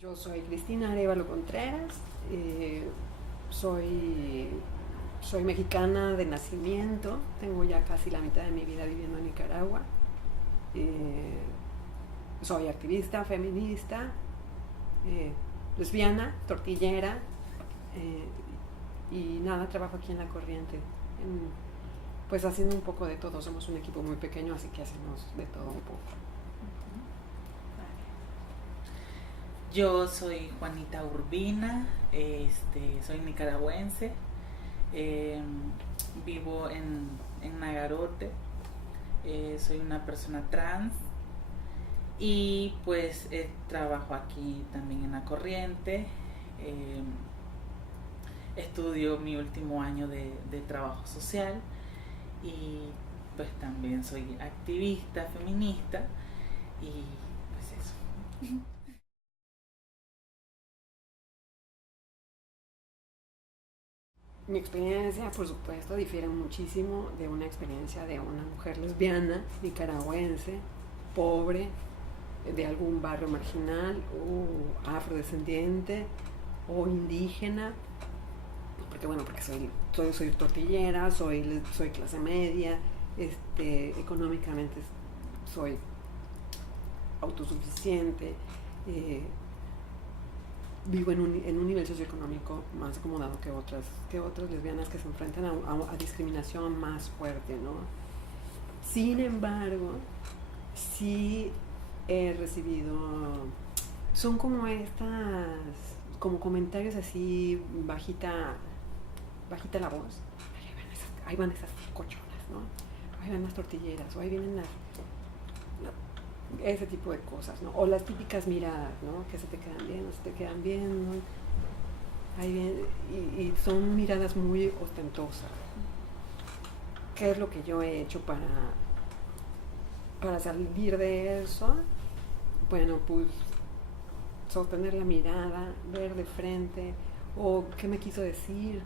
Yo soy Cristina Arévalo Contreras, soy, soy mexicana de nacimiento, tengo ya casi la mitad de mi vida viviendo en Nicaragua. eh, Soy activista, feminista, eh, lesbiana, tortillera, eh, y nada, trabajo aquí en La Corriente, pues haciendo un poco de todo. Somos un equipo muy pequeño, así que hacemos de todo un poco. Yo soy Juanita Urbina, soy nicaragüense, eh, vivo en Nagarote, soy una persona trans y pues trabajo aquí también en La Corriente. eh, Estudio mi último año de trabajo social y pues también soy activista, feminista y pues eso. Mi experiencia, por supuesto, difiere muchísimo de una experiencia de una mujer lesbiana, nicaragüense, pobre, de algún barrio marginal, o afrodescendiente, o indígena, porque bueno, porque soy tortillera, soy clase media, económicamente soy autosuficiente, eh, vivo en un nivel socioeconómico más acomodado que otras lesbianas que se enfrentan a discriminación más fuerte, ¿no? Sin embargo, sí he recibido, son como estas, como comentarios así, bajita la voz. Ahí van esas cochonas, ¿no? Ahí van las tortilleras, o ahí vienen ese tipo de cosas, ¿no? O las típicas miradas, ¿no? Que se te quedan bien, o se te quedan bien, ¿no? Ahí viene, y son miradas muy ostentosas. ¿Qué es lo que yo he hecho para salir de eso? Bueno, pues sostener la mirada, ver de frente, o qué me quiso decir,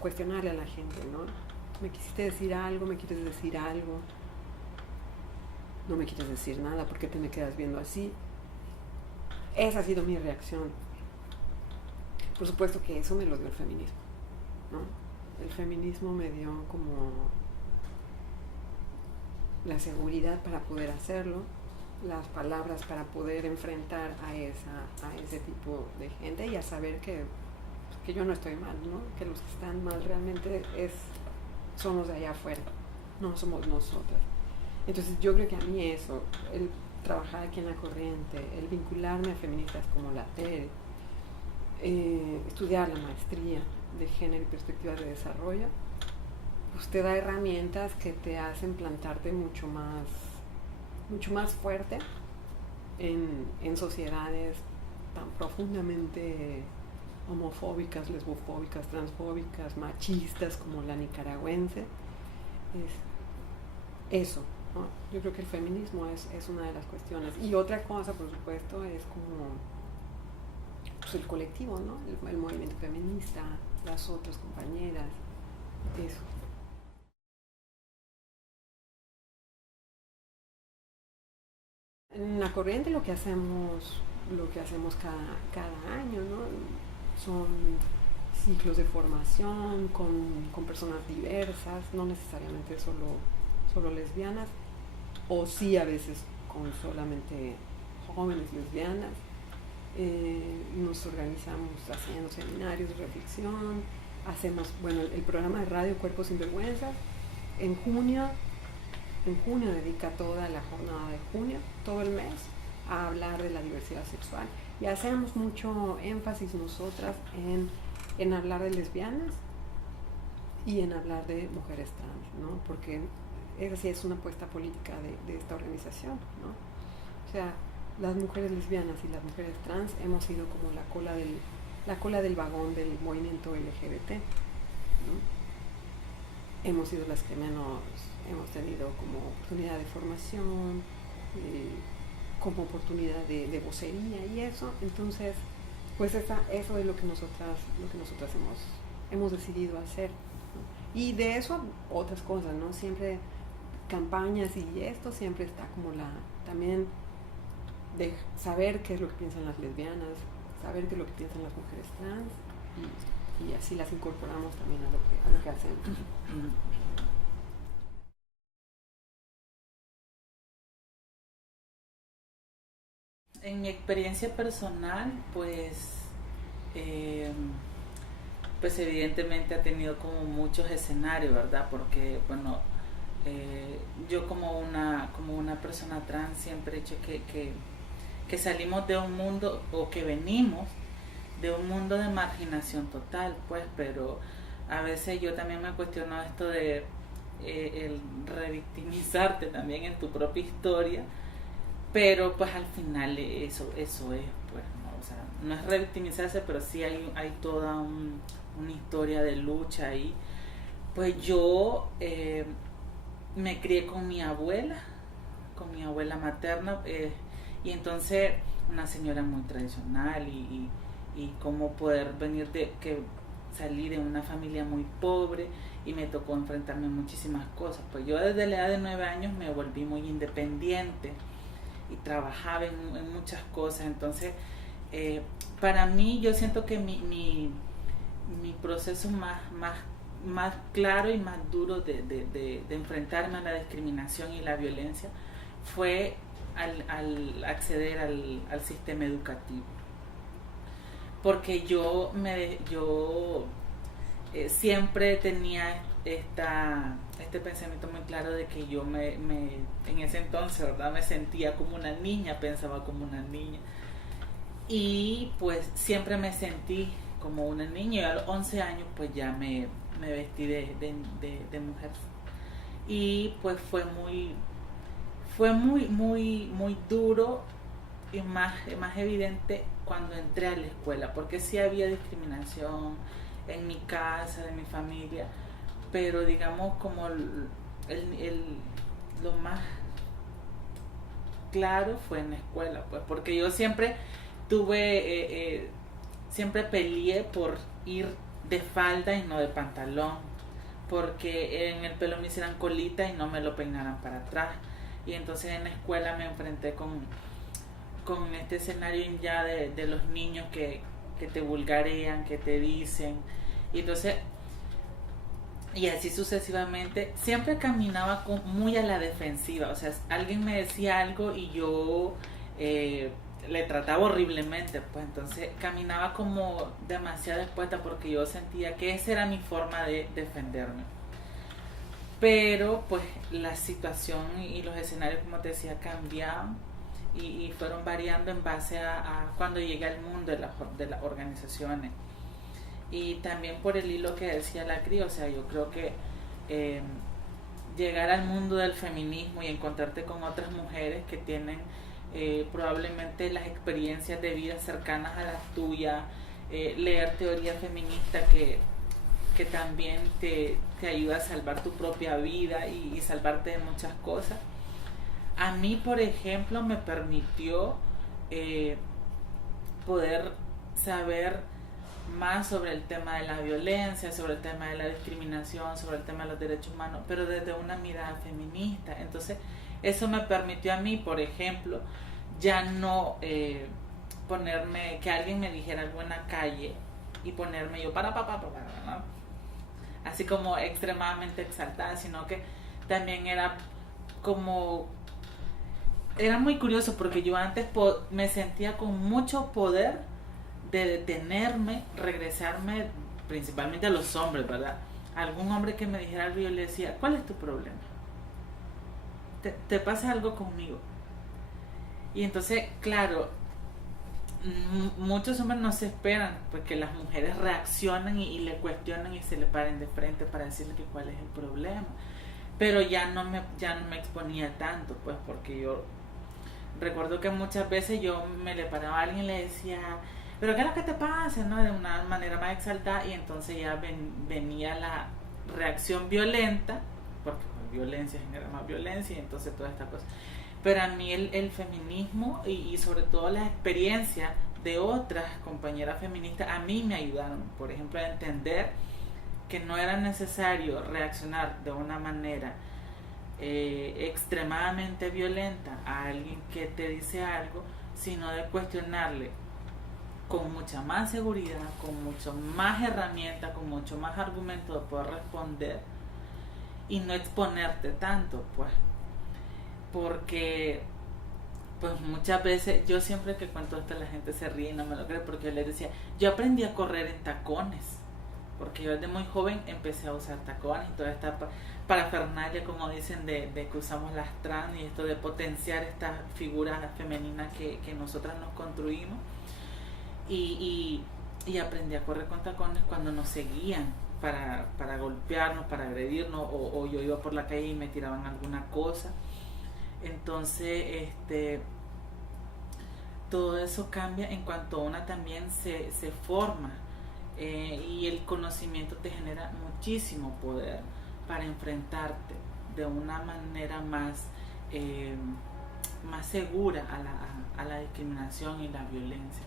cuestionarle a la gente, ¿no? Me quisiste decir algo, me quieres decir algo, no me quieres decir nada, ¿por qué te me quedas viendo así? Esa ha sido mi reacción. Por supuesto que eso me lo dio el feminismo, ¿no? El feminismo me dio como la seguridad para poder hacerlo, las palabras para poder enfrentar a ese tipo de gente y a saber que yo no estoy mal, ¿no? Que los que están mal realmente somos de allá afuera, no somos nosotras. Entonces yo creo que a mí eso, el trabajar aquí en La Corriente, el vincularme a feministas como la TED, estudiar la maestría de género y perspectivas de desarrollo, pues te da herramientas que te hacen plantarte mucho más fuerte en sociedades tan profundamente homofóbicas, lesbofóbicas, transfóbicas, machistas como la nicaragüense. Eso, ¿no? Yo creo que el feminismo es una de las cuestiones. Y otra cosa, por supuesto, es como pues, el colectivo, ¿no? El movimiento feminista, las otras compañeras, eso. En La Corriente lo que hacemos cada año, ¿no? Son ciclos de formación con personas diversas, no necesariamente solo lesbianas, o sí a veces con solamente jóvenes lesbianas. Nos organizamos haciendo seminarios de reflexión, hacemos, bueno, el programa de radio Cuerpos sin Vergüenza. En junio, en junio dedica toda la jornada de junio, todo el mes, a hablar de la diversidad sexual. Y hacemos mucho énfasis nosotras en hablar de lesbianas y en hablar de mujeres trans, ¿no? Porque esa sí es una apuesta política de esta organización, ¿no? O sea, las mujeres lesbianas y las mujeres trans hemos sido como la cola del vagón del movimiento LGBT, ¿no? Hemos sido las que menos hemos tenido como oportunidad de formación, como oportunidad de vocería y eso. Entonces, pues eso es lo que nosotras hemos decidido hacer, ¿no? Y de eso otras cosas, ¿no? Siempre campañas y esto siempre está como también de saber qué es lo que piensan las lesbianas, saber qué es lo que piensan las mujeres trans, y así las incorporamos también a lo que hacemos. En mi experiencia personal, pues evidentemente ha tenido como muchos escenarios, ¿verdad? Porque, bueno, yo como una persona trans siempre he dicho que salimos de un mundo, o que venimos de un mundo de marginación total, pues, pero a veces yo también me cuestiono esto de el revictimizarte también en tu propia historia, pero pues al final eso es, pues, ¿no? O sea, no es revictimizarse, pero sí hay toda una historia de lucha ahí. Pues yo me crié con mi abuela materna, y entonces una señora muy tradicional, y cómo poder venir salí de una familia muy pobre, y me tocó enfrentarme a muchísimas cosas. Pues yo desde la edad de 9 años me volví muy independiente y trabajaba en muchas cosas. Entonces, para mí, yo siento que mi proceso más claro y más duro de enfrentarme a la discriminación y la violencia fue al acceder al sistema educativo. Porque yo siempre tenía este pensamiento muy claro de que yo en ese entonces, ¿verdad?, me sentía como una niña, pensaba como una niña, y pues siempre me sentí como una niña, y a los 11 años pues ya me vestí de mujer, y pues fue muy duro, y más evidente cuando entré a la escuela, porque sí había discriminación en mi casa, en mi familia, pero digamos como lo más claro fue en la escuela, pues, porque yo siempre siempre peleé por ir de falda y no de pantalón, porque en el pelo me hicieran colita y no me lo peinaran para atrás. Y entonces en la escuela me enfrenté con este escenario ya de los niños que te vulgarean, que te dicen, y entonces, y así sucesivamente, siempre caminaba muy a la defensiva. O sea, alguien me decía algo y yo le trataba horriblemente, pues entonces caminaba como demasiado expuesta, porque yo sentía que esa era mi forma de defenderme. Pero pues la situación y los escenarios, como te decía, cambiaban, y fueron variando en base a cuando llegué al mundo de las organizaciones. Y también por el hilo que decía la CRI, o sea, yo creo que llegar al mundo del feminismo y encontrarte con otras mujeres que tienen probablemente las experiencias de vida cercanas a las tuyas, leer teoría feminista que también te ayuda a salvar tu propia vida y salvarte de muchas cosas. A mí, por ejemplo, me permitió poder saber más sobre el tema de la violencia, sobre el tema de la discriminación, sobre el tema de los derechos humanos, pero desde una mirada feminista. Entonces, eso me permitió a mí, por ejemplo, ya no ponerme, que alguien me dijera algo en la calle y ponerme yo ¿no? Así como extremadamente exaltada, sino que también era muy curioso, porque yo antes me sentía con mucho poder de detenerme, regresarme, principalmente a los hombres, ¿verdad? Algún hombre que me dijera algo, yo le decía, ¿cuál es tu problema? ¿Te pasa algo conmigo? Y entonces, claro, muchos hombres no se esperan porque las mujeres reaccionan y le cuestionan y se le paren de frente para decirle que cuál es el problema. Pero ya no me exponía tanto, pues, porque yo recuerdo que muchas veces yo me le paraba a alguien y le decía, pero ¿qué es lo que te pasa?, ¿no? De una manera más exaltada, y entonces ya venía la reacción violenta, porque pues, violencia genera más violencia, y entonces toda esta cosa. Pero a mí el feminismo y sobre todo las experiencias de otras compañeras feministas a mí me ayudaron, por ejemplo, a entender que no era necesario reaccionar de una manera extremadamente violenta a alguien que te dice algo, sino de cuestionarle con mucha más seguridad, con mucho más herramientas, con mucho más argumentos de poder responder y no exponerte tanto, pues, porque pues muchas veces, yo siempre que cuento esto la gente se ríe y no me lo cree, porque yo les decía, yo aprendí a correr en tacones, porque yo desde muy joven empecé a usar tacones y toda esta parafernalia, como dicen, de que usamos las trans y esto de potenciar estas figuras femeninas que nosotras nos construimos. Y aprendí a correr con tacones cuando nos seguían para golpearnos, para agredirnos, o yo iba por la calle y me tiraban alguna cosa. Entonces, todo eso cambia en cuanto una también se forma, y el conocimiento te genera muchísimo poder para enfrentarte de una manera más segura a la discriminación y la violencia.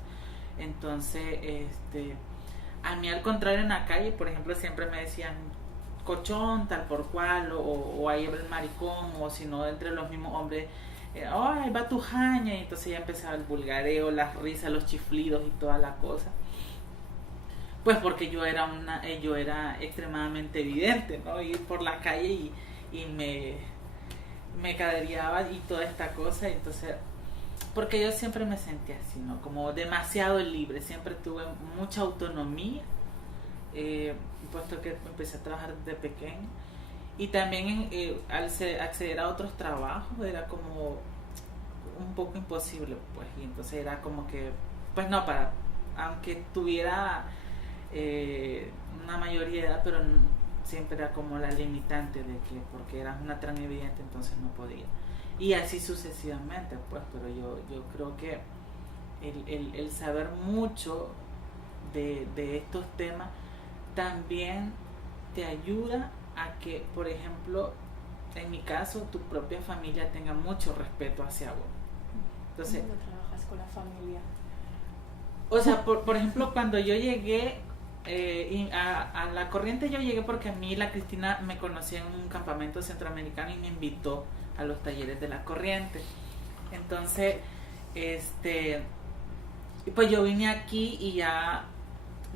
Entonces, a mí al contrario, en la calle, por ejemplo, siempre me decían cochón, tal por cual, o ahí va el maricón, o si no, entre los mismos hombres, ahí va tu jaña, y entonces ya empezaba el vulgareo, las risas, los chiflidos y toda la cosa. Pues porque yo era extremadamente evidente, ¿no? Ir por la calle y me cadereaba y toda esta cosa, y entonces, porque yo siempre me sentía así, ¿no? Como demasiado libre, siempre tuve mucha autonomía, puesto que empecé a trabajar desde pequeño, y también al acceder a otros trabajos era como un poco imposible, pues, y entonces era como que, pues no, aunque tuviera una mayoría de edad, pero siempre era como la limitante de que porque eras una trans evidente entonces no podía, y así sucesivamente, pues. Pero yo creo que el saber mucho de estos temas también te ayuda a que, por ejemplo, en mi caso, tu propia familia tenga mucho respeto hacia vos. Entonces, ¿cómo trabajas con la familia? O sea, por ejemplo, cuando yo llegué a la corriente, yo llegué porque a mí la Cristina me conocía en un campamento centroamericano y me invitó a los talleres de la corriente. Entonces, pues yo vine aquí y ya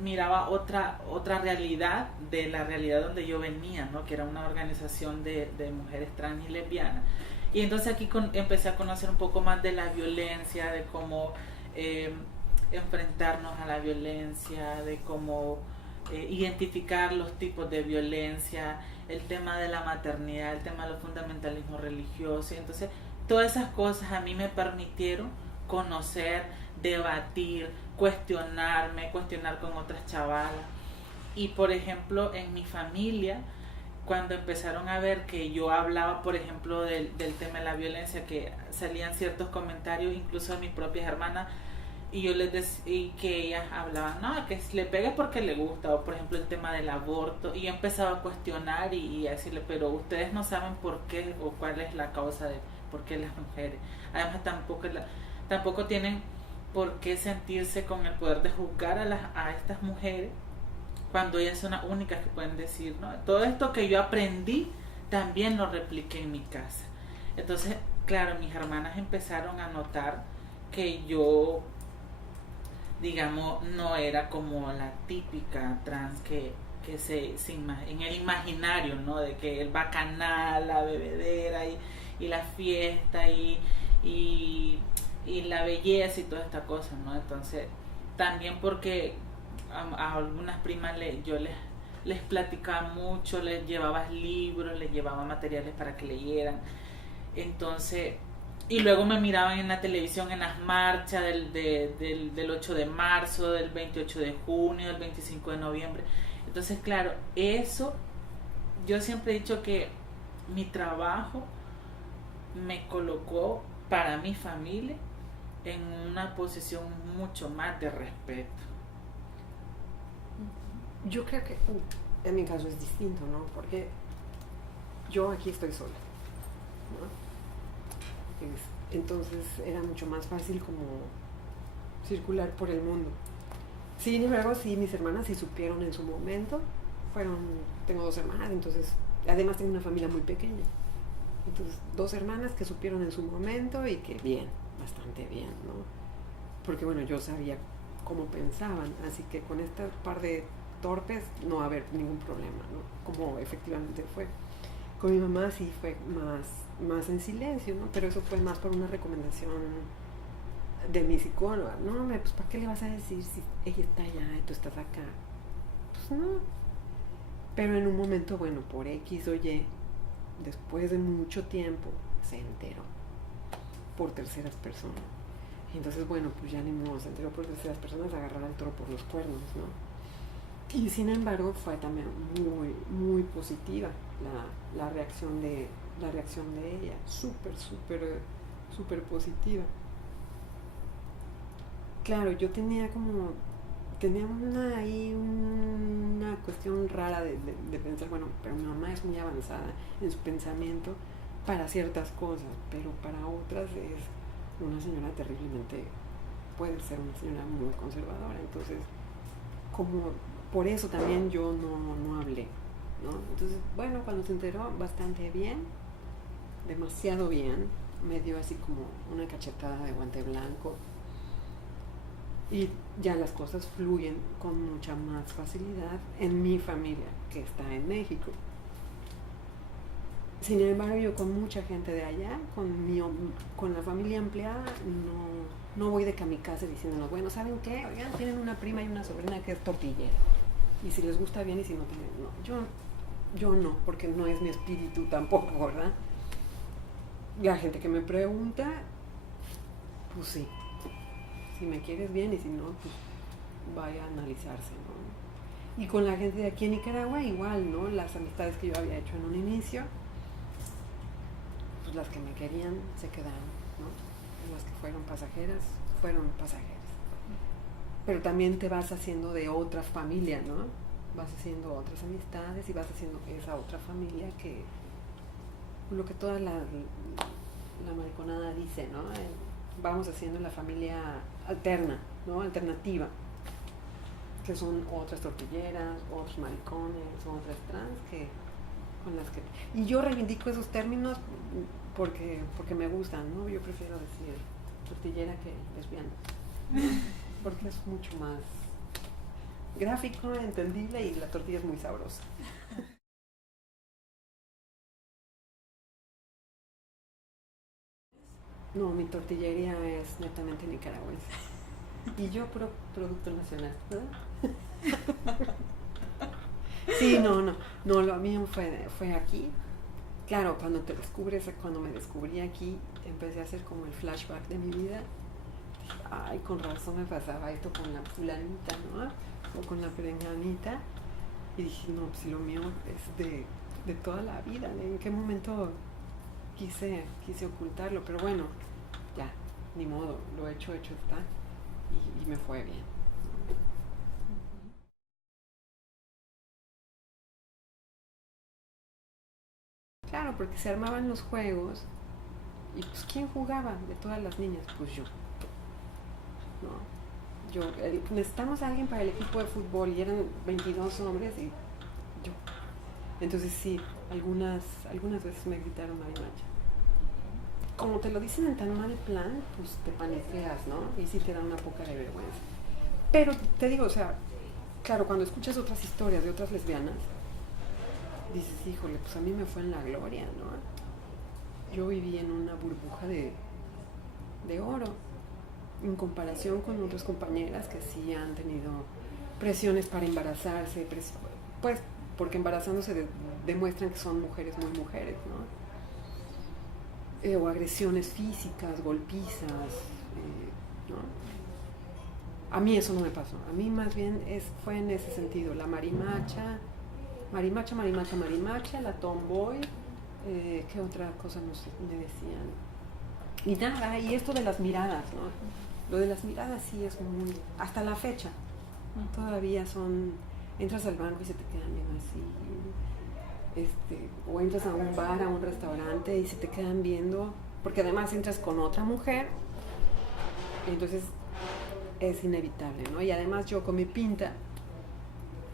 miraba otra realidad de la realidad donde yo venía, ¿no? Que era una organización de mujeres trans y lesbianas. Y entonces aquí empecé a conocer un poco más de la violencia, de cómo enfrentarnos a la violencia, de cómo identificar los tipos de violencia, el tema de la maternidad, el tema de los fundamentalismos religiosos. Y entonces todas esas cosas a mí me permitieron conocer, debatir, cuestionar con otras chavalas. Y por ejemplo, en mi familia, cuando empezaron a ver que yo hablaba, por ejemplo, del tema de la violencia, que salían ciertos comentarios, incluso de mis propias hermanas, y yo les decía que ellas hablaban, no, que le pegue porque le gusta, o por ejemplo el tema del aborto, y yo empezaba a cuestionar y a decirle, pero ustedes no saben por qué o cuál es la causa de por qué las mujeres, además tampoco tienen por qué sentirse con el poder de juzgar a estas mujeres cuando ellas son las únicas que pueden decir, ¿no? Todo esto que yo aprendí también lo repliqué en mi casa. Entonces, claro, mis hermanas empezaron a notar que yo, digamos, no era como la típica trans que en el imaginario, ¿no? De que el bacanal, la bebedera y la fiesta y la belleza y toda esta cosa, ¿no? Entonces, también porque a algunas primas yo les platicaba mucho, les llevaba libros, les llevaba materiales para que leyeran. Entonces, y luego me miraban en la televisión en las marchas del 8 de marzo, del 28 de junio, del 25 de noviembre. Entonces, claro, eso, yo siempre he dicho que mi trabajo me colocó para mi familia en una posición mucho más de respeto. Yo creo que en mi caso es distinto, ¿no? Porque yo aquí estoy sola, ¿no? Entonces era mucho más fácil como circular por el mundo. Sin embargo, sí, mis hermanas sí supieron en su momento. Tengo 2 hermanas, entonces, además tengo una familia muy pequeña. Entonces, 2 hermanas que supieron en su momento y que bien, bastante bien, ¿no? porque bueno, yo sabía cómo pensaban, así que con este par de torpes no va a haber ningún problema, ¿no? Como efectivamente fue. Con mi mamá sí fue más en silencio, ¿no? Pero eso fue más por una recomendación de mi psicóloga. No, pues ¿para qué le vas a decir si ella está allá y tú estás acá? Pues no. Pero en un momento, bueno, por X o Y, después de mucho tiempo, se enteró por terceras personas. Y entonces, bueno, pues ya ni modo, se enteró por terceras personas, agarrar al toro por los cuernos, ¿no? Y sin embargo, fue también muy, muy positiva la reacción de ella, súper positiva. Claro, yo tenía una cuestión rara de pensar, bueno, pero mi mamá es muy avanzada en su pensamiento para ciertas cosas, pero para otras es una señora terriblemente, puede ser una señora muy conservadora. Entonces, como por eso también yo no hablé, ¿no? Entonces, bueno, cuando se enteró, bastante bien, demasiado bien, me dio así como una cachetada de guante blanco. Y ya las cosas fluyen con mucha más facilidad en mi familia, que está en México. Sin embargo, yo con mucha gente de allá, con la familia ampliada, no voy de kamikaze diciéndonos, bueno, ¿saben qué? Oigan, tienen una prima y una sobrina que es tortillera. Y si les gusta bien y si no, también no. Yo no, porque no es mi espíritu tampoco, ¿verdad? La gente que me pregunta, pues sí. Si me quieres bien y si no, pues vaya a analizarse, ¿no? Y con la gente de aquí en Nicaragua igual, ¿no? Las amistades que yo había hecho en un inicio, pues las que me querían se quedaron, ¿no? Las que fueron pasajeras. Pero también te vas haciendo de otra familia, ¿no? Vas haciendo otras amistades y vas haciendo esa otra familia que, lo que toda la mariconada dice, ¿no? Vamos haciendo la familia alterna, ¿no? Alternativa, que son otras tortilleras, otros maricones, otras trans con las que... Y yo reivindico esos términos porque me gustan, ¿no? Yo prefiero decir tortillera que lesbiana, porque es mucho más gráfico, entendible y la tortilla es muy sabrosa. No, mi tortillería es netamente nicaragüense. Y yo producto nacional, ¿verdad? Sí, no, lo mío fue aquí. Claro, cuando me descubrí aquí, empecé a hacer como el flashback de mi vida. Dije, ay, con razón me pasaba esto con la fulanita, ¿no? O con la perenganita. Y dije, no, pues lo mío es de toda la vida. ¿En qué momento quise ocultarlo? Pero bueno, ya, ni modo, lo hecho está. Y me fue bien. Claro, porque se armaban los juegos y pues ¿quién jugaba de todas las niñas? Pues yo. ¿No? Necesitamos a alguien para el equipo de fútbol y eran 22 hombres y yo. Entonces sí, algunas veces me gritaron marimacha. Como te lo dicen en tan mal plan, pues te paniqueas, ¿no? Y sí te da una poca de vergüenza. Pero te digo, o sea, claro, cuando escuchas otras historias de otras lesbianas, dices, híjole, pues a mí me fue en la gloria, ¿no? Yo viví en una burbuja de oro, en comparación con otras compañeras que sí han tenido presiones para embarazarse, pues porque embarazándose demuestran que son mujeres muy mujeres, ¿no? O agresiones físicas, golpizas, ¿no? A mí eso no me pasó, a mí más bien fue en ese sentido, la marimacha, la tomboy, ¿qué otra cosa me decían? Y nada, y esto de las miradas, ¿no? Lo de las miradas sí es muy, hasta la fecha, todavía entras al banco y se te quedan bien así, o entras a un bar, a un restaurante y se te quedan viendo, porque además entras con otra mujer, entonces es inevitable, ¿no? Y además yo con mi pinta,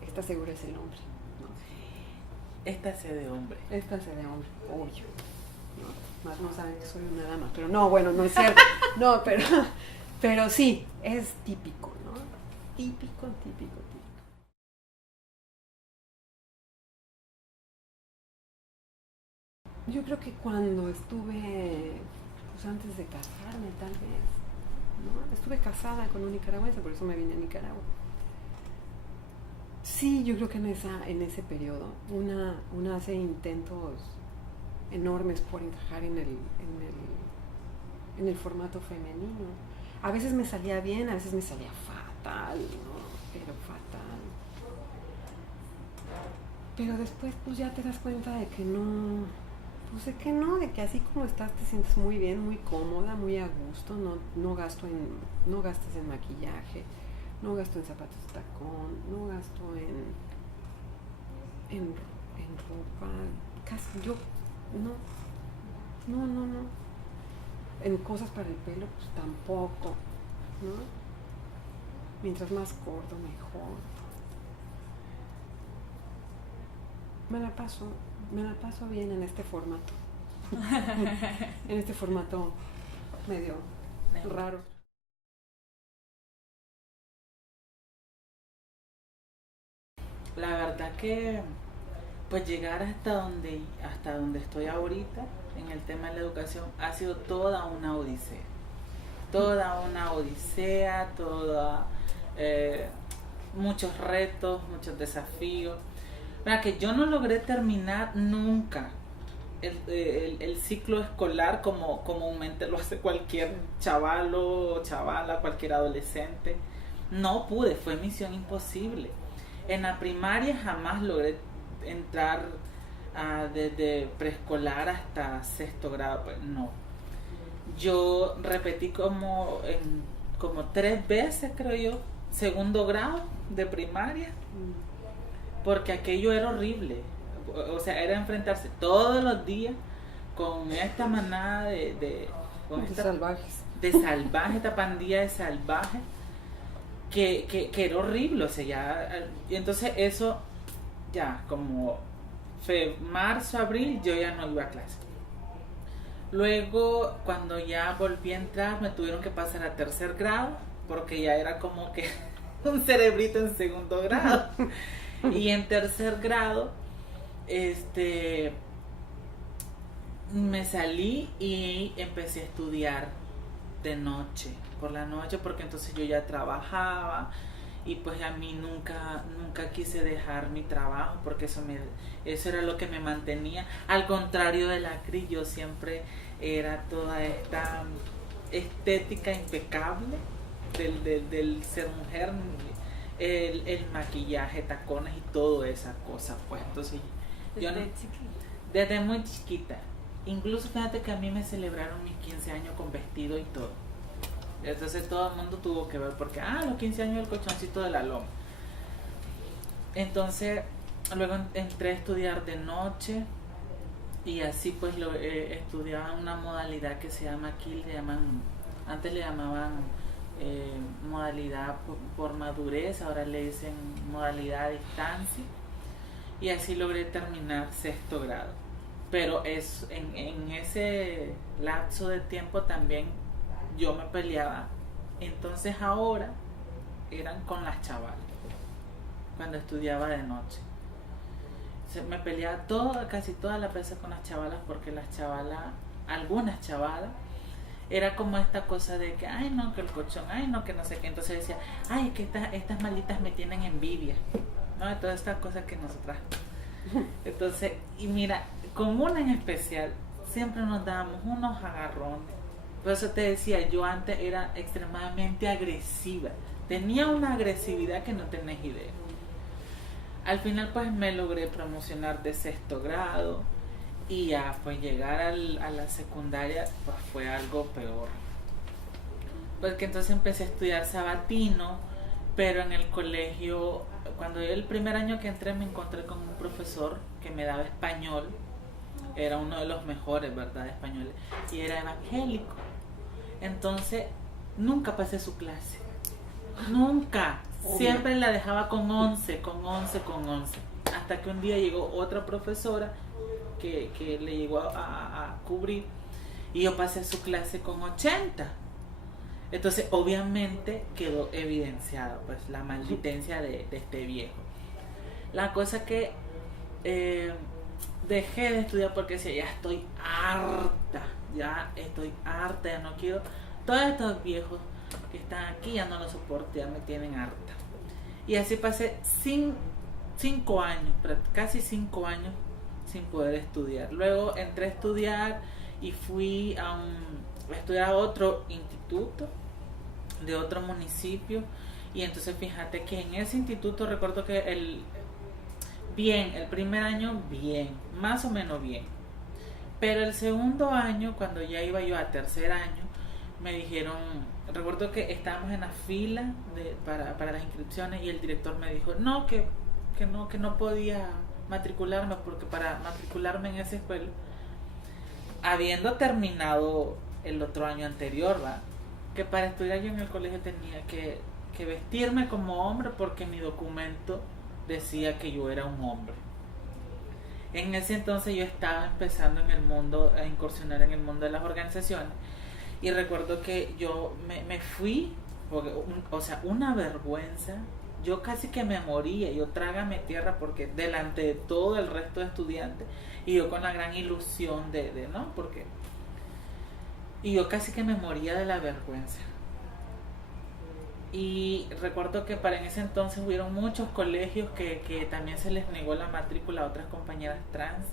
esta seguro es el hombre, ¿no? Esta sé de hombre, obvio, ¿no? Más no saben que soy una dama, pero no, bueno, no es cierto, no, Pero sí, es típico, ¿no? Típico. Yo creo que cuando estuve, pues antes de casarme tal vez, ¿no? Estuve casada con un nicaragüense, por eso me vine a Nicaragua. Sí, yo creo que en ese periodo una hace intentos enormes por encajar en el formato femenino. A veces me salía bien, a veces me salía fatal, ¿no? Pero fatal. Pero después pues ya te das cuenta de que no, pues de que así como estás te sientes muy bien, muy cómoda, muy a gusto, no gastas en maquillaje, no gasto en zapatos de tacón, no gasto en ropa, casi yo, no. En cosas para el pelo, pues tampoco, ¿no? Mientras más corto, mejor. Me la paso bien en este formato. En este formato medio raro. La verdad que pues llegar hasta donde estoy ahorita en el tema de la educación ha sido toda una odisea. Muchos retos, muchos desafíos. Mira, que yo no logré terminar nunca el ciclo escolar como comúnmente lo hace cualquier chavalo, chavala, cualquier adolescente. No pude, fue misión imposible. En la primaria jamás logré entrar desde preescolar hasta sexto grado, pues no. Yo repetí como 3 veces, creo yo, segundo grado de primaria, porque aquello era horrible. O sea, era enfrentarse todos los días con esta manada de salvajes. De salvajes, esta pandilla de salvajes, que era horrible. O sea, ya, y entonces eso, ya como marzo, abril, yo ya no iba a clase. Luego, cuando ya volví a entrar, me tuvieron que pasar a tercer grado, porque ya era como que un cerebrito en segundo grado. Y en tercer grado, me salí y empecé a estudiar de noche, por la noche, porque entonces yo ya trabajaba y pues a mí nunca quise dejar mi trabajo, porque eso era lo que me mantenía. Al contrario de la Cris, yo siempre era toda esta estética impecable del ser mujer, el maquillaje, tacones y toda esa cosa, pues. Entonces desde muy chiquita, incluso fíjate que a mí me celebraron mis 15 años con vestido y todo. Entonces todo el mundo tuvo que ver, porque los 15 años el colchoncito de la loma. Entonces luego entré a estudiar de noche, y así pues estudiaba una modalidad que se llama aquí, antes le llamaban modalidad por madurez, ahora le dicen modalidad a distancia, y así logré terminar sexto grado. Pero en ese lapso de tiempo también yo me peleaba. Entonces ahora eran con las chavalas, cuando estudiaba de noche. Me peleaba casi todas las veces con las chavalas, porque algunas chavalas, era como esta cosa de que, ay no, que el colchón, ay no, que no sé qué. Entonces decía, ay, que estas malditas me tienen envidia, ¿no? De todas estas cosas que nosotras. Entonces, y mira, con una en especial, siempre nos dábamos unos agarrones. Por eso te decía, yo antes era extremadamente agresiva. Tenía una agresividad que no tenés idea. Al final pues me logré promocionar de sexto grado, y ya pues llegar a la secundaria pues fue algo peor, porque entonces empecé a estudiar sabatino. Pero en el colegio, cuando yo el primer año que entré, me encontré con un profesor que me daba español. Era uno de los mejores, ¿verdad?, españoles, y era evangélico. Entonces nunca pasé su clase, nunca. Siempre la dejaba con 11. Hasta que un día llegó otra profesora que le llegó a cubrir, y yo pasé su clase con 80. Entonces, obviamente quedó evidenciado pues la malditencia de este viejo. La cosa que dejé de estudiar porque decía, ya estoy harta, ya no quiero. Todos estos viejos que están aquí ya no los soporto, ya me tienen harta. Y así pasé 5 años, casi 5 años sin poder estudiar. Luego entré a estudiar y fui a estudiar a otro instituto de otro municipio. Y entonces fíjate que en ese instituto recuerdo que el primer año bien, más o menos bien. Pero el segundo año, cuando ya iba yo a tercer año, me dijeron, recuerdo que estábamos en la fila para las inscripciones y el director me dijo, no, que no podía matricularme, porque para matricularme en esa escuela, habiendo terminado el otro año anterior, ¿va? Que para estudiar yo en el colegio tenía que vestirme como hombre porque mi documento decía que yo era un hombre. En ese entonces yo estaba empezando a incursionar en el mundo de las organizaciones, y recuerdo que yo me fui, porque, una vergüenza, yo casi que me moría, yo trágame tierra, porque delante de todo el resto de estudiantes, y yo con la gran ilusión ¿no? Y yo casi que me moría de la vergüenza. Y recuerdo que para en ese entonces hubieron muchos colegios que también se les negó la matrícula a otras compañeras trans.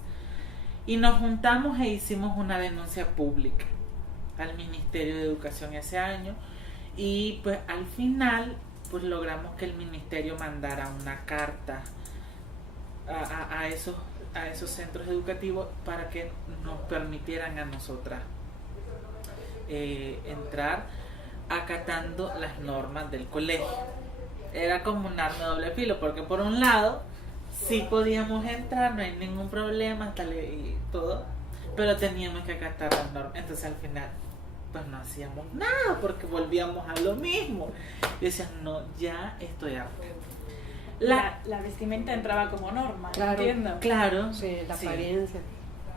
Y nos juntamos e hicimos una denuncia pública al Ministerio de Educación ese año. Y pues al final pues logramos que el ministerio mandara una carta a esos centros educativos para que nos permitieran a nosotras entrar acatando las normas del colegio. Era como un arma de doble filo, porque por un lado sí podíamos entrar, no hay ningún problema, y todo, pero teníamos que acatar las normas. Entonces al final pues no hacíamos nada, porque volvíamos a lo mismo. Y decían, no, ya estoy harta. La vestimenta entraba como norma, claro, entiendo. Claro, sí, la apariencia.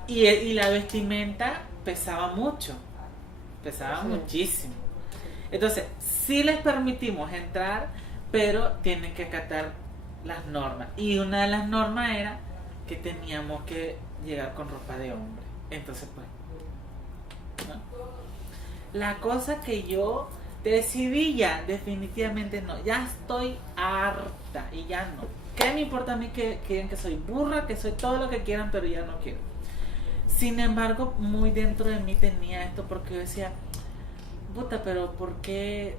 Y la vestimenta pesaba mucho, Sí. muchísimo. Entonces, sí les permitimos entrar, pero tienen que acatar las normas. Y una de las normas era que teníamos que llegar con ropa de hombre. Entonces, pues, ¿no? La cosa que yo decidí ya, definitivamente no. Ya estoy harta y ya no. ¿Qué me importa a mí que digan que soy burra, que soy todo lo que quieran, pero ya no quiero? Sin embargo, muy dentro de mí tenía esto, porque yo decía, puta, pero ¿por qué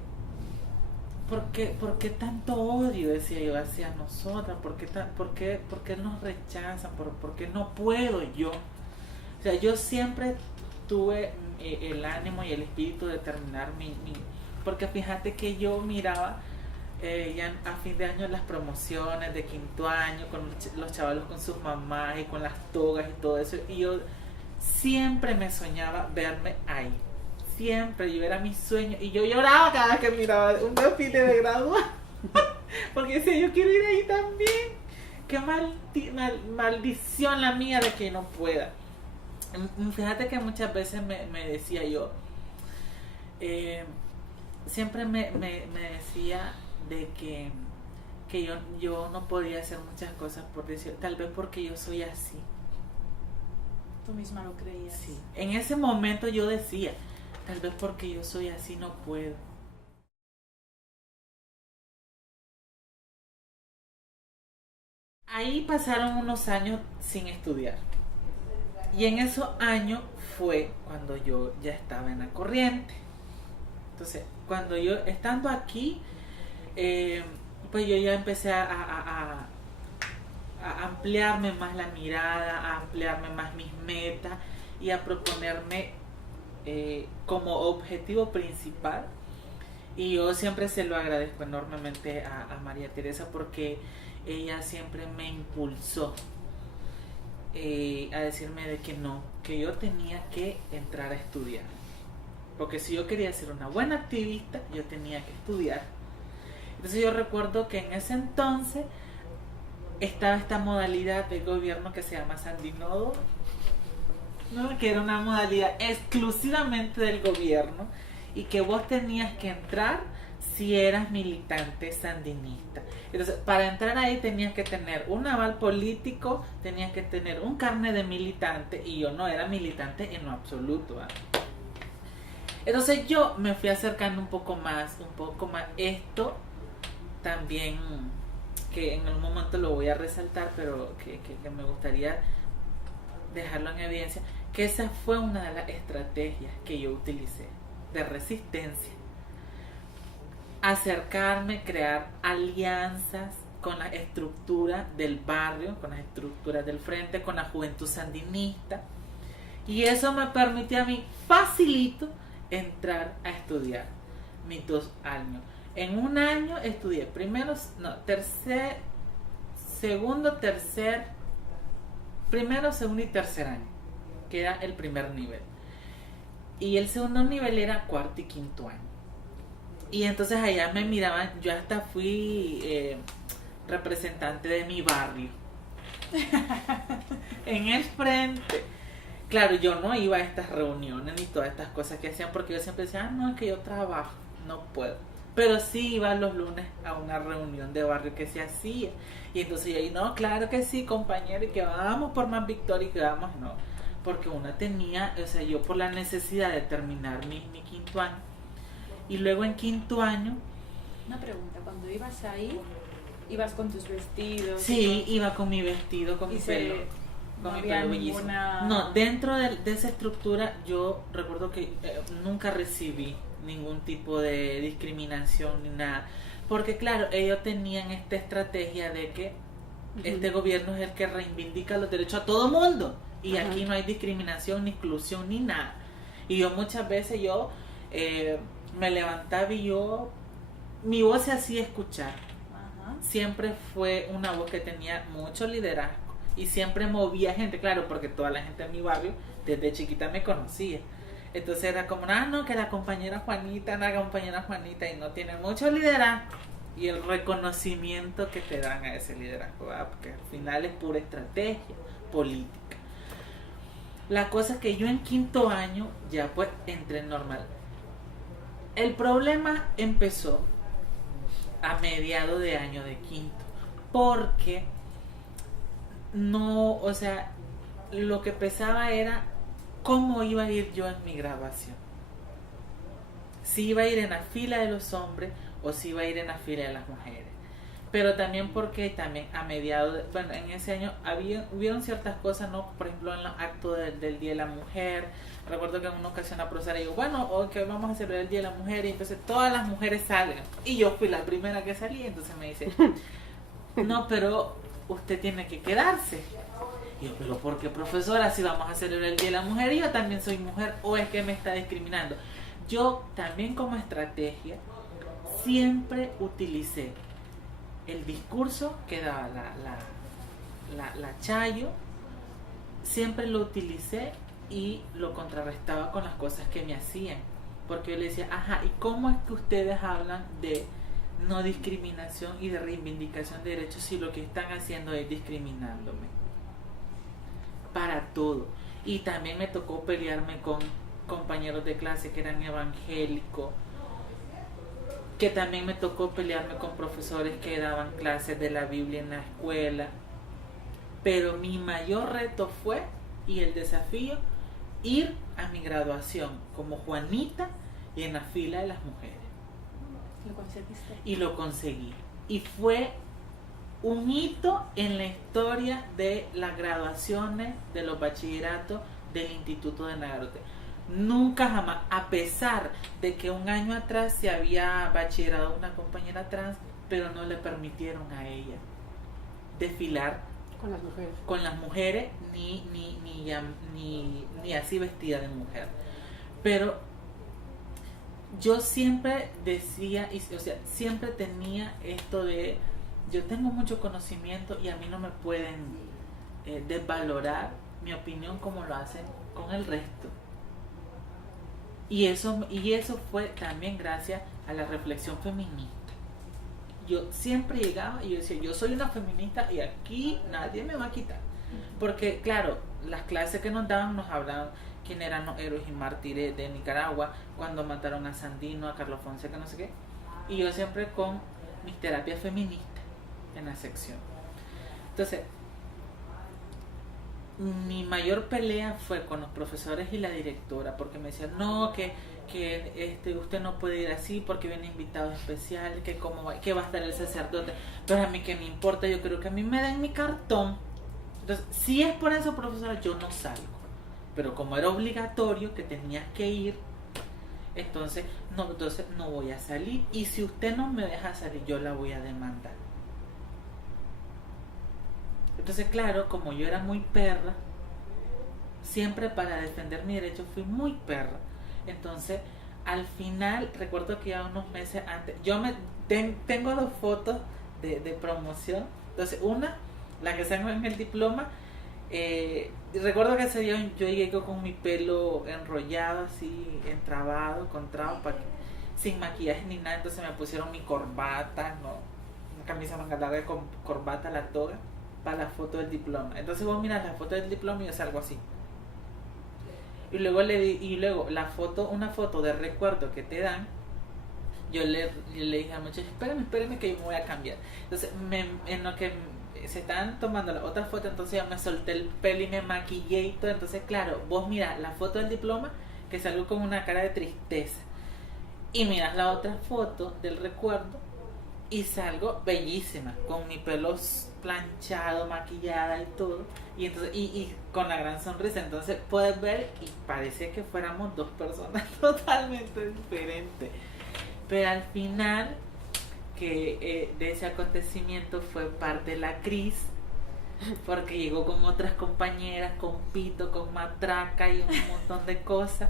tanto odio? Decía yo hacia nosotras. ¿Por qué nos rechazan? ¿Por qué no puedo yo? O sea, yo siempre tuve el ánimo y el espíritu de terminar porque fíjate que yo miraba ya a fin de año las promociones de quinto año con los chavalos con sus mamás y con las togas y todo eso, y yo siempre me soñaba verme ahí. Siempre, yo era mi sueño, y yo lloraba cada vez que miraba un desfile de graduación porque decía, yo quiero ir ahí también. Qué maldición la mía de que no pueda. Fíjate que muchas veces me decía yo, siempre me decía de que yo no podía hacer muchas cosas, por decir, tal vez porque yo soy así. Tú misma lo creías. Sí. En ese momento yo decía, tal vez porque yo soy así no puedo. Ahí pasaron unos años sin estudiar. Y en esos años fue cuando yo ya estaba en la corriente. Entonces, cuando yo, estando aquí, pues yo ya empecé a ampliarme más la mirada, a ampliarme más mis metas y a proponerme como objetivo principal. Y yo siempre se lo agradezco enormemente a María Teresa, porque ella siempre me impulsó a decirme de que no, que yo tenía que entrar a estudiar, porque si yo quería ser una buena activista yo tenía que estudiar. Entonces yo recuerdo que en ese entonces estaba esta modalidad de gobierno que se llama Sandinodo, ¿no? Que era una modalidad exclusivamente del gobierno, y que vos tenías que entrar si eras militante sandinista. Entonces, para entrar ahí tenías que tener un aval político, tenías que tener un carnet de militante, y yo no era militante en lo absoluto, ¿eh? Entonces yo me fui acercando un poco más. Esto también, que en algún momento lo voy a resaltar, pero que me gustaría dejarlo en evidencia, que esa fue una de las estrategias que yo utilicé de resistencia. Acercarme, crear alianzas con la estructura del barrio, con las estructuras del frente, con la juventud sandinista, y eso me permitió a mí facilito entrar a estudiar mis 2 años. En un año estudié primero, segundo y tercer año, que era el primer nivel, y el segundo nivel era cuarto y quinto año. Y entonces allá me miraban, yo hasta fui representante de mi barrio en el frente. Claro, yo no iba a estas reuniones ni todas estas cosas que hacían, porque yo siempre decía, no, es que yo trabajo, no puedo. Pero sí iba los lunes a una reunión de barrio que se hacía. Y entonces yo ahí, no, claro que sí, compañero, y que vamos por más victoria, y que vamos, no. Porque uno tenía, o sea, yo por la necesidad de terminar mi quinto año, y luego en quinto año... Una pregunta, cuando ibas ahí, ¿ibas con tus vestidos? Sí, iba con mi vestido, con mi pelo. Con mi pelo bellísimo. No, dentro de esa estructura yo recuerdo que nunca recibí ningún tipo de discriminación ni nada. Porque claro, ellos tenían esta estrategia de que este gobierno es el que reivindica los derechos a todo mundo. Y aquí no hay discriminación, ni exclusión, ni nada. Y yo muchas veces me levantaba y mi voz se hacía escuchar. Siempre fue una voz que tenía mucho liderazgo y siempre movía gente, claro, porque toda la gente en mi barrio desde chiquita me conocía. Entonces era como, no, que la compañera Juanita, y no tiene mucho liderazgo. Y el reconocimiento que te dan a ese liderazgo, ¿verdad? Porque al final es pura estrategia política. La cosa es que yo en quinto año ya pues entré normal. El problema empezó a mediados de año de quinto, porque no, o sea, lo que pesaba era cómo iba a ir yo en mi graduación. Si iba a ir en la fila de los hombres o si iba a ir en la fila de las mujeres. Pero también porque también a mediados, en ese año hubieron ciertas cosas, ¿no? Por ejemplo, en los actos del Día de la Mujer. Recuerdo que en una ocasión la profesora dijo, bueno, hoy que vamos a celebrar el Día de la Mujer, y entonces todas las mujeres salgan. Y yo fui la primera que salí, entonces me dice, no, pero usted tiene que quedarse. Y yo, pero ¿por qué, profesora? Si vamos a celebrar el Día de la Mujer y yo también soy mujer, ¿o es que me está discriminando? Yo también como estrategia siempre utilicé el discurso que daba la Chayo, siempre lo utilicé y lo contrarrestaba con las cosas que me hacían, porque yo le decía, ¿y cómo es que ustedes hablan de no discriminación y de reivindicación de derechos si lo que están haciendo es discriminándome? Para todo. Y también me tocó pelearme con compañeros de clase que eran evangélicos, que también me tocó pelearme con profesores que daban clases de la Biblia en la escuela. Pero mi mayor reto fue, y el desafío, ir a mi graduación como Juanita y en la fila de las mujeres. ¿Lo conseguiste? Y lo conseguí. Y fue un hito en la historia de las graduaciones de los bachilleratos del Instituto de Nagarote. Nunca jamás, a pesar de que un año atrás se había bachillerado una compañera trans, pero no le permitieron a ella desfilar con las mujeres ni así vestida de mujer. Pero yo siempre decía, siempre tenía esto de, yo tengo mucho conocimiento y a mí no me pueden desvalorar mi opinión como lo hacen con el resto. Y eso fue también gracias a la reflexión feminista. Yo siempre llegaba y yo decía, yo soy una feminista y aquí nadie me va a quitar. Porque claro, las clases que nos daban nos hablaban quién eran los héroes y mártires de Nicaragua, cuando mataron a Sandino, a Carlos Fonseca, no sé qué. Y yo siempre con mis terapias feministas en la sección. Entonces, mi mayor pelea fue con los profesores y la directora, porque me decían, no, que usted no puede ir así porque viene invitado especial, que cómo va, que va a estar el sacerdote. Pero a mí que me importa, yo creo que a mí me den mi cartón. Entonces, si es por eso, profesora, yo no salgo. Pero como era obligatorio que tenías que ir, entonces no voy a salir. Y si usted no me deja salir, yo la voy a demandar. Entonces, claro, como yo era muy perra, siempre para defender mi derecho fui muy perra. Entonces, al final, recuerdo que ya unos meses antes, tengo 2 fotos de promoción. Entonces, una, la que saco en el diploma, recuerdo que ese día yo llegué con mi pelo enrollado, así, entrabado, con trabas, sin maquillaje ni nada. Entonces me pusieron mi corbata, ¿no? Una camisa manga larga con corbata, la toga, para la foto del diploma. Entonces vos miras la foto del diploma y yo salgo así. Y luego la foto, una foto de recuerdo que te dan, yo le dije a muchachos, espérenme que yo me voy a cambiar. Entonces en lo que se estaban tomando la otra foto, entonces yo me solté el pelo y me maquillé y todo. Entonces claro, vos mirás la foto del diploma, que salgo con una cara de tristeza, y miras la otra foto del recuerdo y salgo bellísima, con mi pelo planchado, maquillada y todo, y entonces y con la gran sonrisa. Entonces puedes ver y parece que fuéramos 2 personas totalmente diferentes. Pero al final que de ese acontecimiento fue parte de la Cris, porque llegó con otras compañeras, con pito, con matraca y un montón de cosas.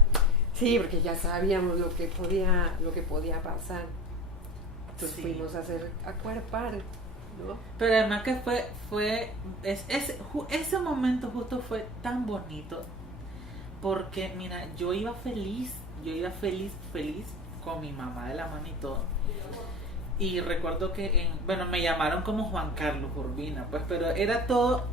Sí, porque ya sabíamos lo que podía pasar. Entonces fuimos a acuerpar, ¿no? Pero además que ese momento justo fue tan bonito, porque mira, yo iba feliz con mi mamá de la mano y todo. Y recuerdo que me llamaron como Juan Carlos Urbina, pues, pero era todo,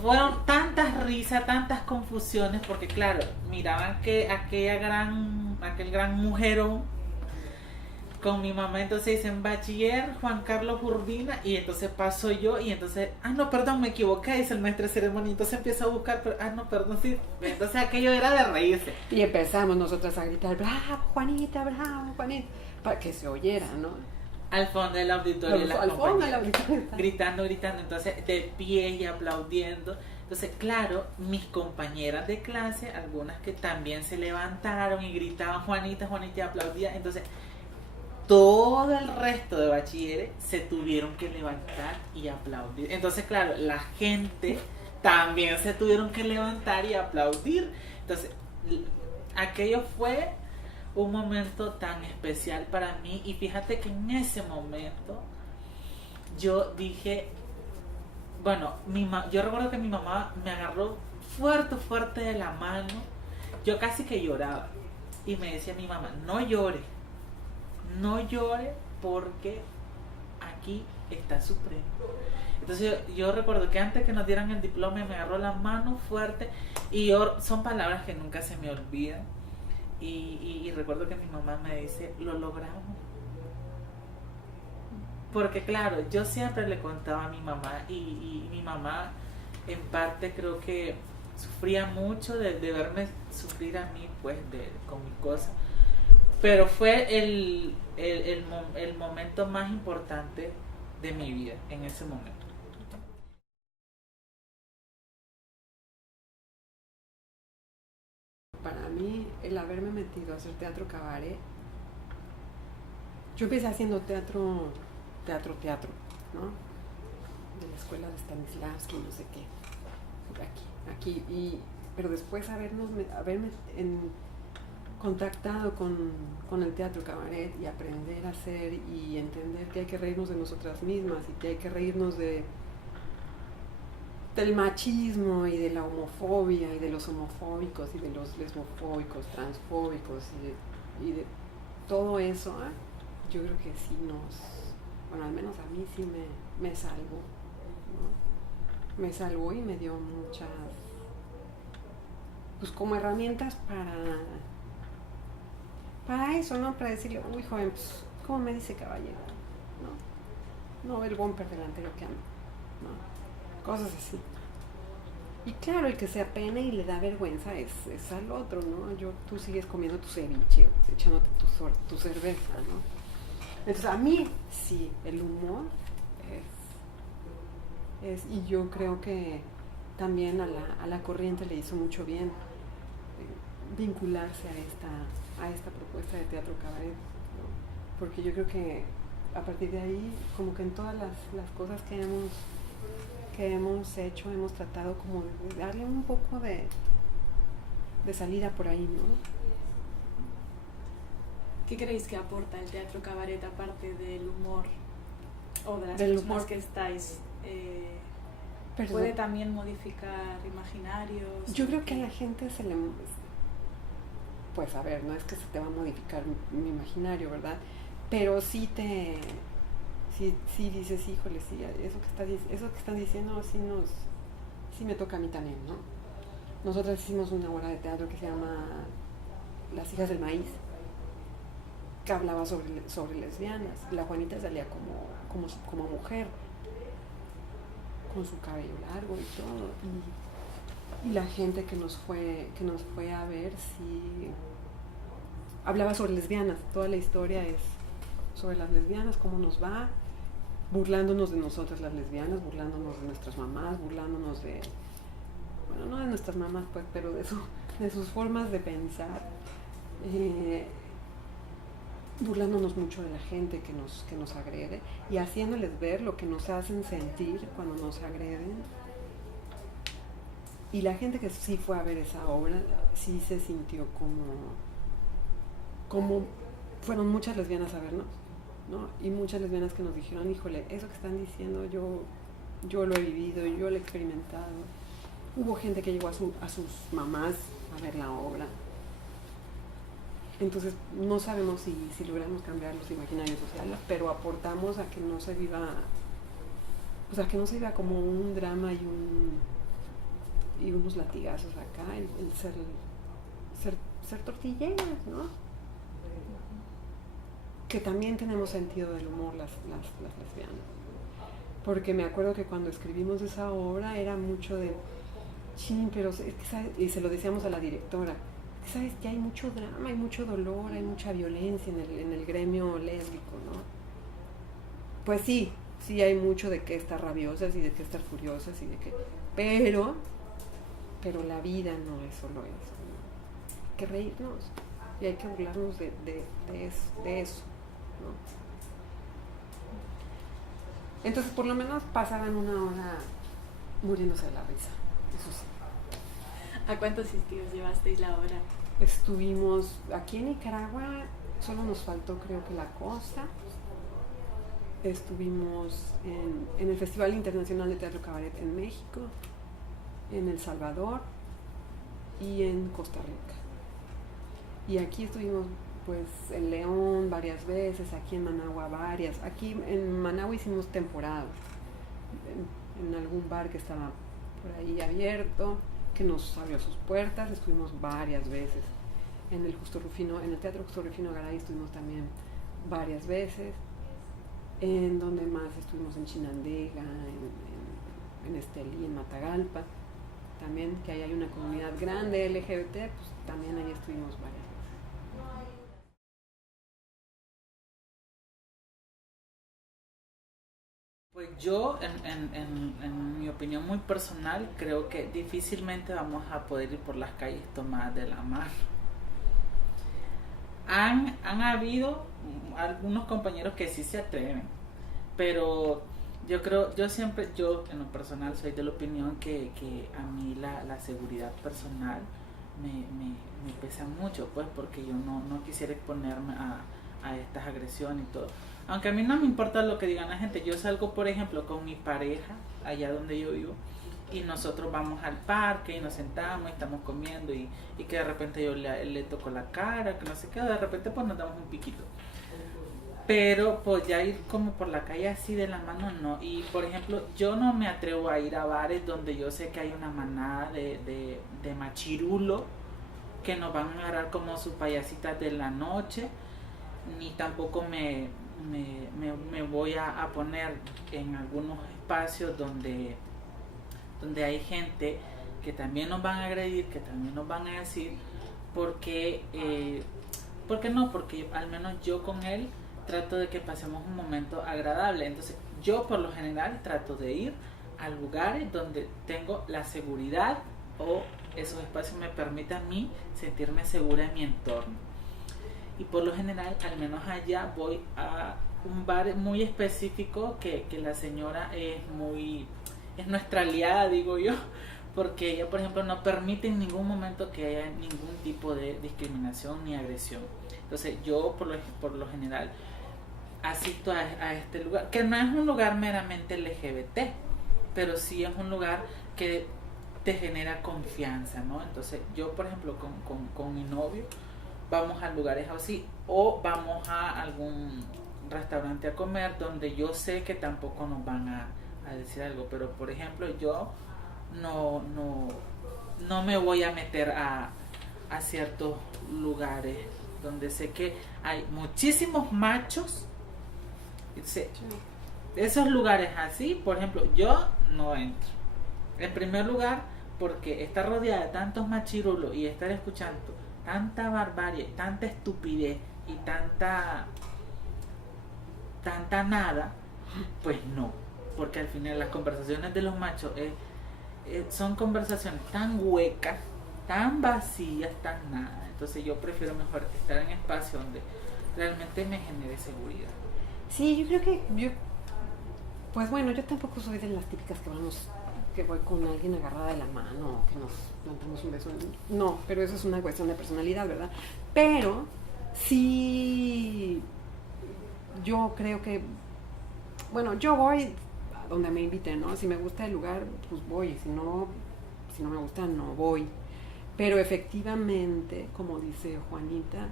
fueron tantas risas, tantas confusiones, porque claro, miraban que aquel gran mujerón con mi mamá, entonces dicen bachiller Juan Carlos Urbina, y entonces paso yo, y entonces, no, perdón, me equivoqué, dice el maestro de ceremonia, entonces empieza a buscar, pero, no, perdón, sí, entonces aquello era de reírse. Y empezamos nosotras a gritar, bravo Juanita, para que se oyera, ¿no? Al fondo del auditorio, al fondo del auditorio, gritando, entonces de pie y aplaudiendo. Entonces, claro, mis compañeras de clase, algunas que también se levantaron y gritaban Juanita, y aplaudían. Entonces, todo el resto de bachilleres se tuvieron que levantar y aplaudir. Entonces, claro, la gente también se tuvieron que levantar y aplaudir. Entonces, aquello fue un momento tan especial para mí. Y fíjate que en ese momento yo dije, yo recuerdo que mi mamá me agarró fuerte de la mano. Yo casi que lloraba y me decía mi mamá, no llore porque aquí está Supremo. Entonces yo recuerdo que antes que nos dieran el diploma me agarró la mano fuerte, y son palabras que nunca se me olvidan. Y recuerdo que mi mamá me dice, lo logramos. Porque claro, yo siempre le contaba a mi mamá, y mi mamá en parte creo que sufría mucho de verme sufrir a mí, pues, con mis cosas. Pero fue el momento más importante de mi vida en ese momento. Para mí, el haberme metido a hacer teatro cabaret, yo empecé haciendo teatro, ¿no? De la escuela de Stanislavski, no sé qué, aquí, pero después haberme contactado con el teatro cabaret y aprender a hacer y entender que hay que reírnos de nosotras mismas y que hay que reírnos del machismo y de la homofobia y de los homofóbicos y de los lesbofóbicos, transfóbicos y de todo eso, yo creo que sí al menos a mí sí me salvó, ¿no? me salvó y me dio muchas, pues como herramientas para eso, ¿no? Para decirle, uy, joven, pues, ¿cómo me dice caballero? No el bumper delantero que anda, ¿no? Cosas así. Y claro, el que se apena y le da vergüenza es al otro, ¿no? Tú sigues comiendo tu ceviche, echándote tu cerveza, ¿no? Entonces, a mí, sí, el humor y yo creo que también a la corriente le hizo mucho bien vincularse a esta propuesta de teatro cabaret, ¿no? Porque yo creo que a partir de ahí, como que en todas las cosas que hemos hecho, hemos tratado como de darle un poco de salida por ahí, ¿no? ¿Qué creéis que aporta el teatro cabaret aparte del humor o de las del personas humor que estáis? ¿Puede también modificar imaginarios? Yo creo que a la gente se le... Pues a ver, no es que se te va a modificar mi imaginario, ¿verdad? Pero sí dices, híjole, sí, eso que están diciendo sí me toca a mí también, ¿no? Nosotros hicimos una obra de teatro que se llama Las hijas del maíz, que hablaba sobre lesbianas. La Juanita salía como mujer, con su cabello largo y todo. Y la gente que nos fue a ver sí hablaba sobre lesbianas. Toda la historia es sobre las lesbianas, cómo nos va, burlándonos de nosotras las lesbianas, burlándonos de nuestras mamás, burlándonos de, bueno, no de nuestras mamás pues, pero de sus formas de pensar, burlándonos mucho de la gente que nos agrede y haciéndoles ver lo que nos hacen sentir cuando nos agreden. Y la gente que sí fue a ver esa obra sí se sintió como fueron muchas lesbianas a vernos, ¿no? Y muchas lesbianas que nos dijeron, híjole, eso que están diciendo yo lo he vivido, yo lo he experimentado. Hubo gente que llegó a sus mamás a ver la obra. Entonces no sabemos si logramos cambiar los imaginarios sociales, pero aportamos a que no se viva, pues a que no se viva como un drama y unos latigazos acá, el ser tortilleras, ¿no? Que también tenemos sentido del humor las lesbianas. Porque me acuerdo que cuando escribimos esa obra era mucho de, pero es que, ¿sabes? Y se lo decíamos a la directora, ¿sabes? Que hay mucho drama, hay mucho dolor, hay mucha violencia en el gremio lésbico, ¿no? Pues sí hay mucho de que estar rabiosas y de que estar furiosas y de que... Pero la vida no es solo eso, ¿no? Hay que reírnos y hay que burlarnos de eso, ¿no? Entonces por lo menos pasaban una hora muriéndose de la risa, eso sí. ¿A cuántos sitios llevasteis la obra? Estuvimos aquí en Nicaragua, solo nos faltó creo que la costa. Estuvimos en el Festival Internacional de Teatro Cabaret en México, en El Salvador y en Costa Rica. Y aquí estuvimos pues en León varias veces, aquí en Managua varias. Aquí en Managua hicimos temporadas, en algún bar que estaba por ahí abierto, que nos abrió sus puertas, estuvimos varias veces. En el Teatro Justo Rufino Garay estuvimos también varias veces. En donde más estuvimos en Chinandega, en Estelí, en Matagalpa, también que ahí hay una comunidad grande LGBT, pues también ahí estuvimos varias veces. Pues yo, en mi opinión muy personal, creo que difícilmente vamos a poder ir por las calles tomadas de la mano. Han habido algunos compañeros que sí se atreven, pero yo en lo personal soy de la opinión que a mí la seguridad personal me pesa mucho, pues, porque yo no quisiera exponerme a estas agresiones y todo. Aunque a mí no me importa lo que digan la gente. Yo salgo, por ejemplo, con mi pareja, allá donde yo vivo, y nosotros vamos al parque y nos sentamos y estamos comiendo y que de repente yo le toco la cara, que no sé qué, de repente pues nos damos un piquito. pero pues ya ir como por la calle así de la mano no. Y por ejemplo, yo no me atrevo a ir a bares donde yo sé que hay una manada de machirulo que nos van a agarrar como sus payasitas de la noche, ni tampoco me voy a poner en algunos espacios donde hay gente que también nos van a agredir, que también nos van a decir, porque no, porque al menos yo con él trato de que pasemos un momento agradable. Entonces yo por lo general trato de ir a lugares donde tengo la seguridad o esos espacios me permitan a mí sentirme segura en mi entorno. Y por lo general, al menos allá, voy a un bar muy específico que la señora es nuestra aliada, digo yo, porque ella, por ejemplo, no permite en ningún momento que haya ningún tipo de discriminación ni agresión. Entonces yo por lo general asisto a este lugar, que no es un lugar meramente LGBT, pero sí es un lugar que te genera confianza, ¿no? Entonces yo, por ejemplo, con mi novio vamos a lugares así, o vamos a algún restaurante a comer donde yo sé que tampoco nos van a decir algo, pero por ejemplo yo no me voy a meter a ciertos lugares donde sé que hay muchísimos machos. Esos lugares así, por ejemplo, yo no entro. En primer lugar, porque está rodeada de tantos machirulos y estar escuchando tanta barbarie, tanta estupidez y tanta nada, pues no. Porque al final las conversaciones de los machos son conversaciones tan huecas, tan vacías, tan nada. Entonces yo prefiero mejor estar en espacio donde realmente me genere seguridad. Sí, yo creo que pues bueno, yo tampoco soy de las típicas que voy con alguien agarrada de la mano, que nos plantamos un beso. No, pero eso es una cuestión de personalidad, ¿verdad? Pero sí, yo creo que, bueno, yo voy a donde me inviten, ¿no? Si me gusta el lugar, pues voy, si no me gusta, no voy. Pero efectivamente, como dice Juanita,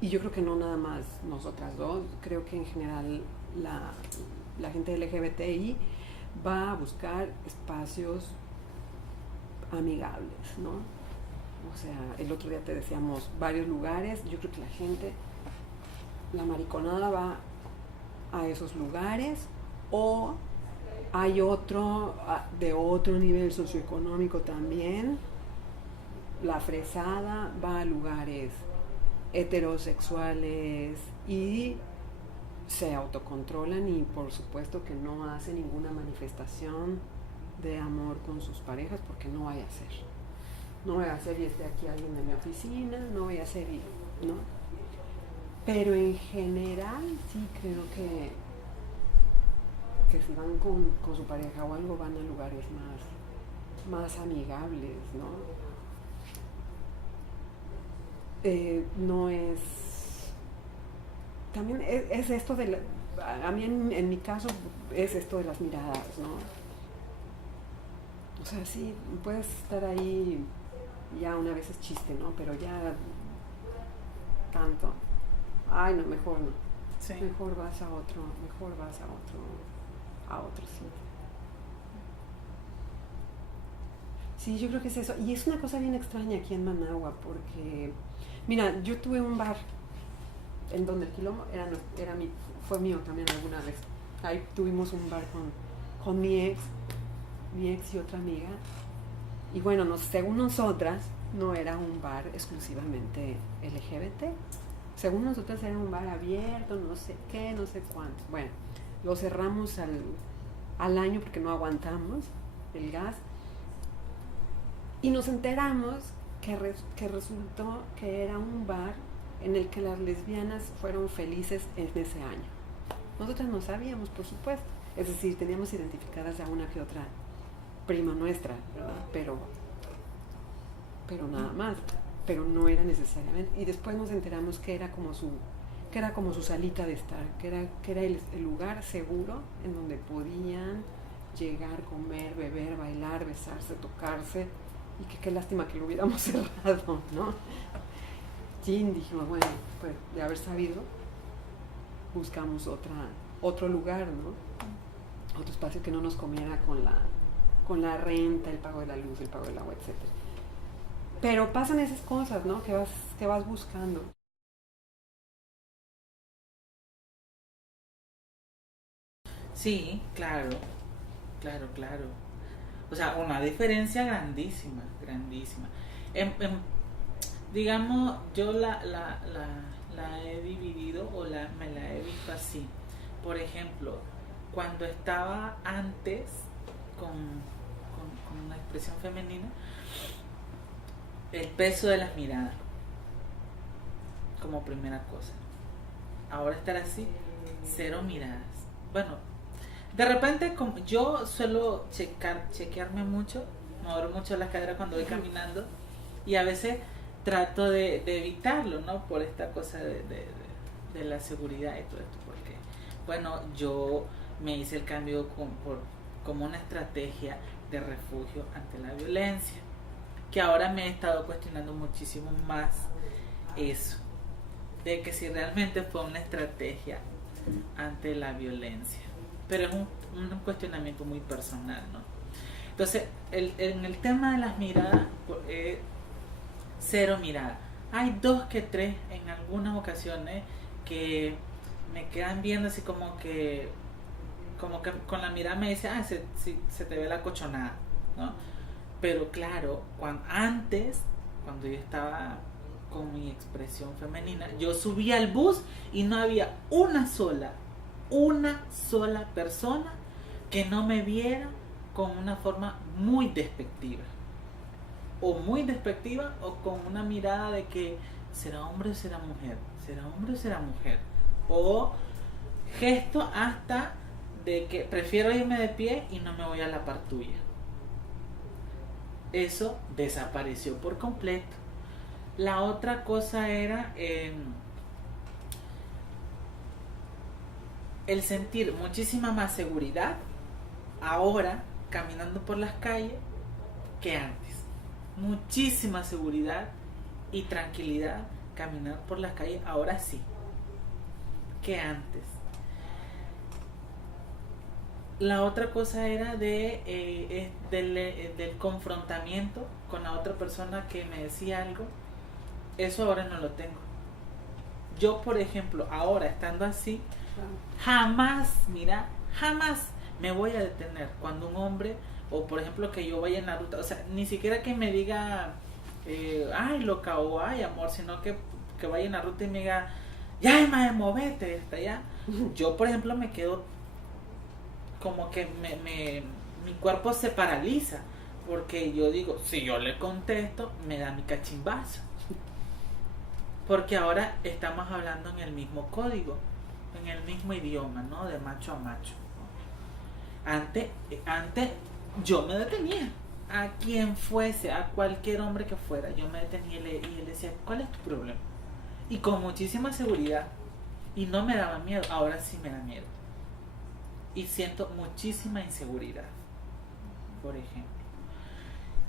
y yo creo que no nada más nosotras dos, creo que en general la gente LGBTI va a buscar espacios amigables, ¿no? O sea, el otro día te decíamos varios lugares, yo creo que la mariconada va a esos lugares, o hay otro de otro nivel socioeconómico también, la fresada va a lugares heterosexuales y se autocontrolan y por supuesto que no hacen ninguna manifestación de amor con sus parejas porque no vaya a ser. No voy a hacer y esté aquí alguien de mi oficina, no voy a hacer y, ¿no? Pero en general sí creo que si van con su pareja o algo van a lugares más amigables, ¿no? No es... También es esto de a mí en mi caso es esto de las miradas, ¿no? O sea, sí, puedes estar ahí, ya una vez es chiste, ¿no? Pero ya tanto, ay no, mejor no. Sí. Mejor vas a otro sitio. Sí, yo creo que es eso. Y es una cosa bien extraña aquí en Managua, porque, mira, yo tuve un bar en donde el quilombo fue mío también alguna vez. Ahí tuvimos un bar con mi ex y otra amiga. Y bueno, según nosotras, no era un bar exclusivamente LGBT. Según nosotras era un bar abierto, no sé qué, no sé cuánto. Bueno, lo cerramos al año porque no aguantamos el gas. Y nos enteramos que resultó que era un bar en el que las lesbianas fueron felices en ese año. Nosotras no sabíamos, por supuesto. Es decir, teníamos identificadas a una que otra prima nuestra, ¿verdad? Pero nada más. Pero no era necesariamente. Y después nos enteramos que era como su salita de estar, que era el lugar seguro en donde podían llegar, comer, beber, bailar, besarse, tocarse. Y que qué lástima que lo hubiéramos cerrado, ¿no? Sí, dijimos, bueno, pues de haber sabido, buscamos otro lugar, ¿no? Otro espacio que no nos comiera con la renta, el pago de la luz, el pago del agua, etc. Pero pasan esas cosas, ¿no? Que vas buscando. Sí, claro, claro. O sea, una diferencia grandísima, grandísima. Digamos, yo la he dividido o me la he visto así. Por ejemplo, cuando estaba antes con una expresión femenina, el peso de las miradas, como primera cosa. Ahora estar así, cero miradas. Bueno, de repente como yo suelo chequearme mucho, mover mucho la cadera cuando voy caminando y a veces trato de evitarlo, ¿no? Por esta cosa de la seguridad y todo esto, porque, bueno, yo me hice el cambio como una estrategia de refugio ante la violencia, que ahora me he estado cuestionando muchísimo más eso, de que si realmente fue una estrategia ante la violencia. Pero es un cuestionamiento muy personal, ¿no? Entonces, en el tema de las miradas, cero mirada. Hay 2 que 3 en algunas ocasiones que me quedan viendo así como que con la mirada me dice, se te ve la cochonada, ¿no? Pero claro, cuando yo estaba con mi expresión femenina, yo subía al bus y no había una sola persona que no me viera con una forma muy despectiva. O muy despectiva o con una mirada de que será hombre o será mujer, será hombre o será mujer. O gesto hasta de que prefiero irme de pie y no me voy a la par tuya. Eso desapareció por completo. La otra cosa era el sentir muchísima más seguridad ahora caminando por las calles que antes. Muchísima seguridad y tranquilidad caminar por las calles ahora sí que antes. La otra cosa era del confrontamiento con la otra persona que me decía algo. Eso ahora no lo tengo. Yo, por ejemplo, ahora estando así, jamás me voy a detener cuando un hombre, o por ejemplo que yo vaya en la ruta, o sea, ni siquiera que me diga ay loca o ay amor, sino que vaya en la ruta y me diga ya madre, movete hasta allá. Yo, por ejemplo, me quedo como que mi cuerpo se paraliza, porque yo digo, si yo le contesto me da mi cachimbazo, porque ahora estamos hablando en el mismo código, en el mismo idioma, ¿no? De macho a macho. Antes yo me detenía, a quien fuese, a cualquier hombre que fuera, yo me detenía y él decía, ¿cuál es tu problema? Y con muchísima seguridad, y no me daba miedo. Ahora sí me da miedo y siento muchísima inseguridad, por ejemplo.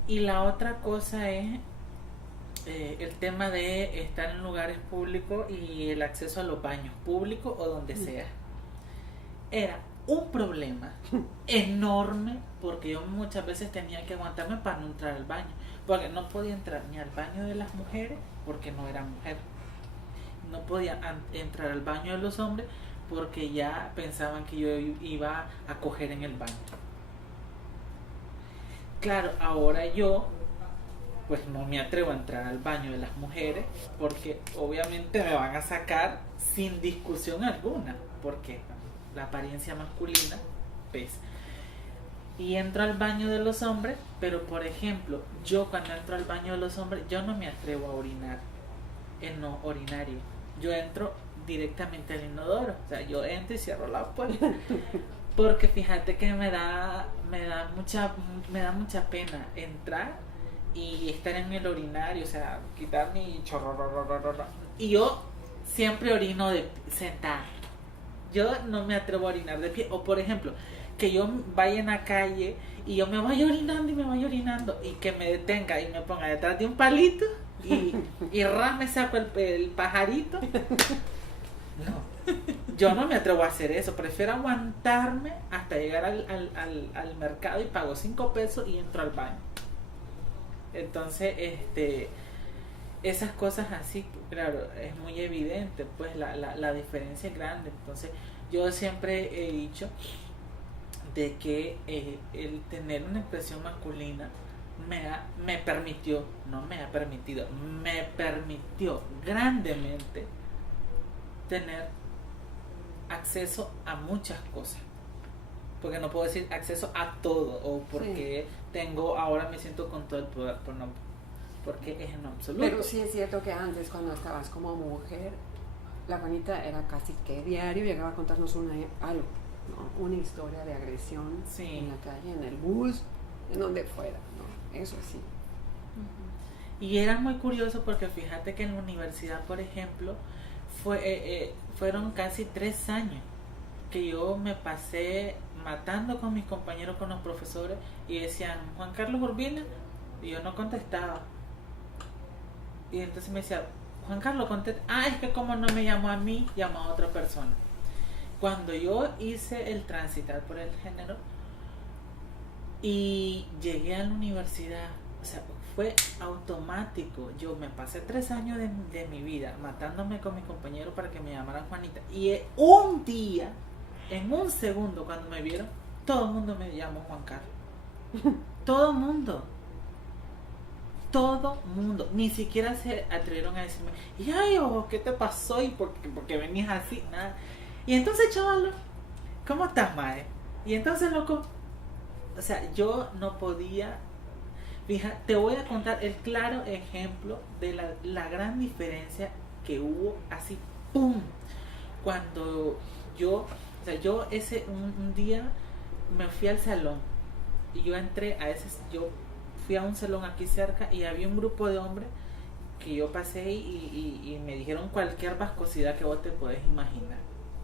Y la otra cosa es el tema de estar en lugares públicos y el acceso a los baños públicos o donde sea. Era un problema enorme, porque yo muchas veces tenía que aguantarme para no entrar al baño, porque no podía entrar ni al baño de las mujeres porque no era mujer, no podía entrar al baño de los hombres porque ya pensaban que yo iba a coger en el baño. Claro, ahora yo pues no me atrevo a entrar al baño de las mujeres porque obviamente me van a sacar sin discusión alguna, porque la apariencia masculina pesa. Y entro al baño de los hombres, pero por ejemplo, yo cuando entro al baño de los hombres, yo no me atrevo a orinar en no urinario. Yo entro directamente al inodoro, o sea, yo entro y cierro la puerta. Porque fíjate que me da mucha pena entrar y estar en el urinario, o sea, quitar mi chorro. Y yo siempre orino sentada. Yo no me atrevo a orinar de pie. O por ejemplo, que yo vaya en la calle y yo me vaya orinando y que me detenga y me ponga detrás de un palito y me saco el pajarito. No. Yo no me atrevo a hacer eso, prefiero aguantarme hasta llegar al mercado y pago 5 pesos y entro al baño. Entonces, esas cosas así, claro, es muy evidente, pues la diferencia es grande. Entonces, yo siempre he dicho de que el tener una expresión masculina me permitió, no me ha permitido, me permitió grandemente tener acceso a muchas cosas, porque no puedo decir acceso a todo, o porque ahora me siento con todo el poder, pues no, porque es en absoluto. Pero sí es cierto que antes, cuando estabas como mujer, la Juanita era casi que diario llegaba a contarnos algo, ¿no? Una historia de agresión en la calle, en el bus, en donde fuera, ¿no? Eso sí. Y era muy curioso porque fíjate que en la universidad, por ejemplo, fueron casi 3 años que yo me pasé matando con mis compañeros, con los profesores, y decían, Juan Carlos Urbina, y yo no contestaba. Y entonces me decía, Juan Carlos, contesta. Es que como no me llamó a mí, llamó a otra persona. Cuando yo hice el transitar por el género y llegué a la universidad, o sea, fue automático. Yo me pasé 3 años de mi vida matándome con mis compañeros para que me llamaran Juanita. Y un día, en un segundo, cuando me vieron, todo el mundo me llamó Juan Carlos. Todo el mundo. Todo mundo. Ni siquiera se atrevieron a decirme, ¿qué te pasó? ¿Y por qué venías así? Nada. Y entonces, chaval, ¿cómo estás, mae? Y entonces, loco, o sea, yo no podía. Fíjate, te voy a contar el claro ejemplo de la gran diferencia que hubo así, ¡pum! Cuando yo un día me fui al salón y yo entré yo fui a un salón aquí cerca y había un grupo de hombres que yo pasé y me dijeron cualquier vascosidad que vos te podés imaginar.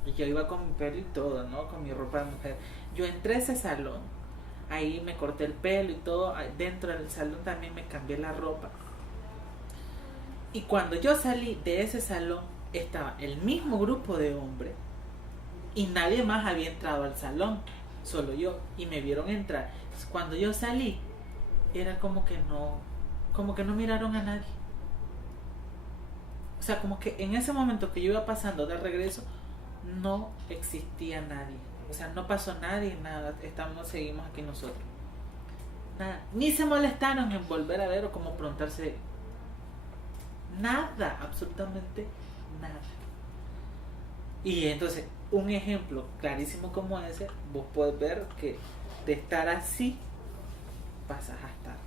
Y yo iba con mi pelo y todo, ¿no? Con mi ropa de mujer. Yo entré a ese salón. Ahí me corté el pelo y todo. Dentro del salón también me cambié la ropa. Y cuando yo salí de ese salón, estaba el mismo grupo de hombres y nadie más había entrado al salón, solo yo. Y me vieron entrar. Cuando yo salí, era como que no miraron a nadie. O sea, como que en ese momento que yo iba pasando de regreso, no existía nadie. O sea, no pasó nadie, nada. Seguimos aquí nosotros. Nada. Ni se molestaron en volver a ver o como preguntarse. Nada, absolutamente nada. Y entonces, un ejemplo clarísimo como ese, vos podés ver que de estar así, pasas a estar.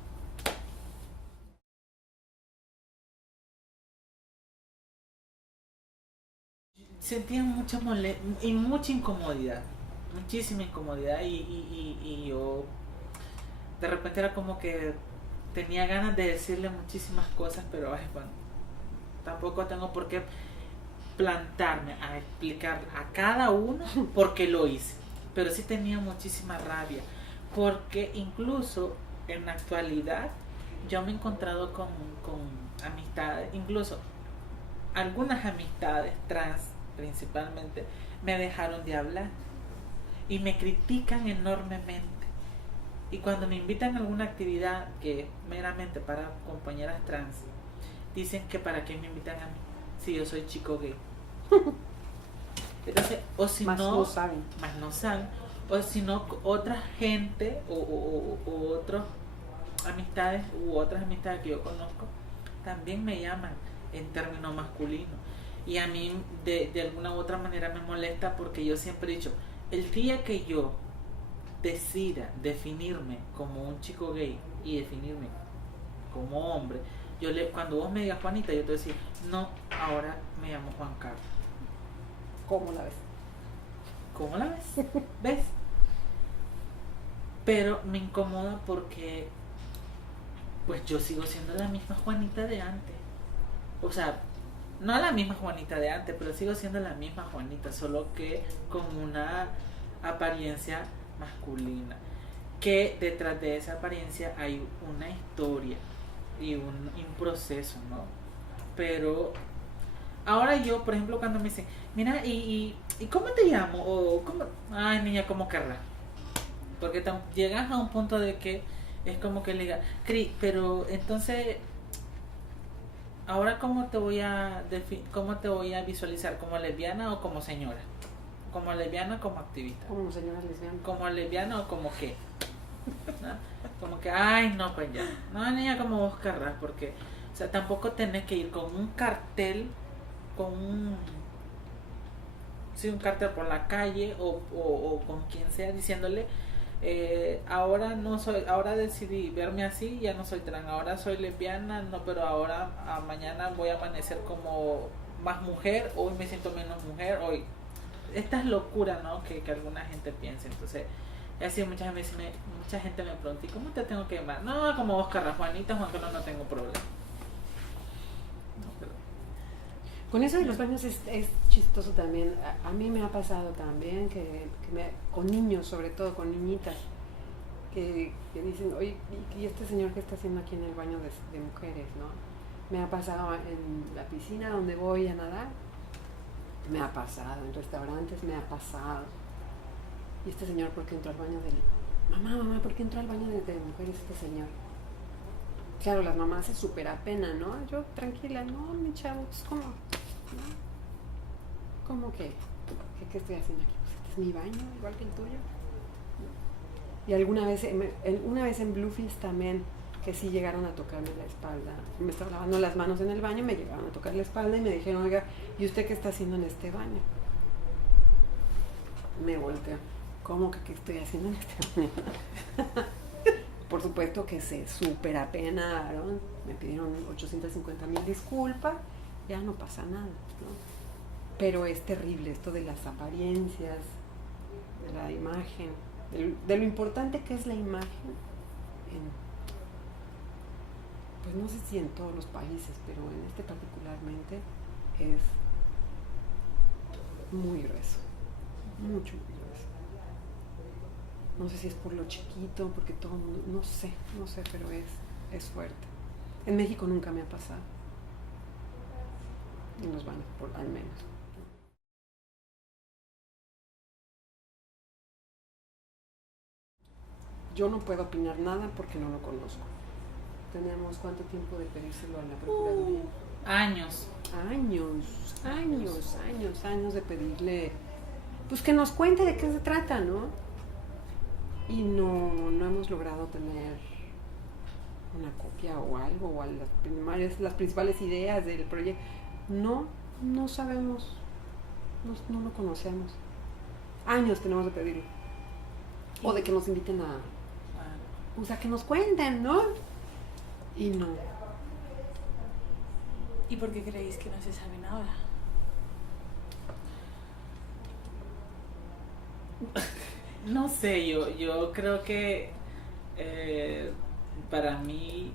Sentía mucha y mucha incomodidad, muchísima incomodidad y yo de repente era como que tenía ganas de decirle muchísimas cosas, pero bueno, tampoco tengo por qué plantarme a explicar a cada uno por qué lo hice, pero sí tenía muchísima rabia, porque incluso en la actualidad yo me he encontrado con amistades, incluso algunas amistades trans principalmente, me dejaron de hablar y me critican enormemente. Y cuando me invitan a alguna actividad que es meramente para compañeras trans, dicen que para qué me invitan a mí si yo soy chico gay. Entonces, o si más no saben, o si no otra gente o otras amistades u otras amistades que yo conozco también me llaman en términos masculinos. Y a mí de alguna u otra manera me molesta porque yo siempre he dicho, el día que yo decida definirme como un chico gay y definirme como hombre, cuando vos me digas Juanita, yo te voy a decir, no, ahora me llamo Juan Carlos. ¿Cómo la ves? ¿Cómo la ves? ¿Ves? Pero me incomoda porque pues yo sigo siendo la misma Juanita de antes. O sea, no la misma Juanita de antes, pero sigo siendo la misma Juanita, solo que con una apariencia masculina. Que detrás de esa apariencia hay una historia y un proceso, ¿no? Pero Ahora yo, por ejemplo, cuando me dicen, mira, ¿y cómo te llamo? O ¿cómo? Ay, niña, ¿cómo querrás? Porque llegas a un punto de que es como que le diga, pero entonces, ahora cómo te voy a visualizar? ¿Como lesbiana o como señora? ¿Como lesbiana o como activista? Como señora lesbiana. ¿Como lesbiana o como qué? ¿No? Como que, ay, no, pues ya. No, niña, como vos querrás, porque, o sea, tampoco tenés que ir con un cartel, con un cartel por la calle o con quien sea diciéndole, ahora decidí verme así, ya no soy trans, ahora soy lesbiana, no, pero ahora mañana voy a amanecer como más mujer, hoy me siento menos mujer, hoy. Esta es locura, ¿no? Que alguna gente piense. Entonces, así mucha gente me pregunta, ¿y cómo te tengo que llamar? No, como vos querrás, Juanita, Juan Carlos, no tengo problema. Con eso de los baños es chistoso también. A mí me ha pasado también con niños, sobre todo con niñitas, que dicen, oye, ¿y este señor qué está haciendo aquí en el baño de mujeres, no? Me ha pasado en la piscina donde voy a nadar, me ha pasado en restaurantes, me ha pasado. ¿Y este señor por qué entró al baño mamá, ¿por qué entró al baño de mujeres este señor? Claro, las mamás se súper apenan, ¿no? Yo, tranquila, no, mi chavo, pues, ¿cómo? ¿No? ¿Cómo que? ¿Qué estoy haciendo aquí? Pues este es mi baño, igual que el tuyo. ¿No? Y una vez en Bluefields también, que sí llegaron a tocarme la espalda. Me estaba lavando las manos en el baño, me llegaron a tocar la espalda y me dijeron, oiga, ¿y usted qué está haciendo en este baño? Me volteo. ¿Cómo que qué estoy haciendo en este baño? Por supuesto que se súper apenaron, me pidieron 850,000 disculpas, ya no pasa nada, ¿no? Pero es terrible esto de las apariencias, de la imagen, de lo importante que es la imagen, pues no sé si en todos los países, pero en este particularmente es muy grueso, mucho, muy grueso. No sé si es por lo chiquito, porque todo el mundo, no sé, pero es fuerte. En México nunca me ha pasado. En los baños, al menos. Yo no puedo opinar nada porque no lo conozco. ¿Tenemos cuánto tiempo de pedírselo a la Procuraduría? Años de pedirle, pues que nos cuente de qué se trata, ¿no? Y no hemos logrado tener una copia o algo, o las principales ideas del proyecto. No sabemos, no lo conocemos. Años tenemos de pedirlo. O de que nos inviten o sea, que nos cuenten, ¿no? Y no. ¿Y por qué creéis que no se saben ahora? No sé, yo creo que para mí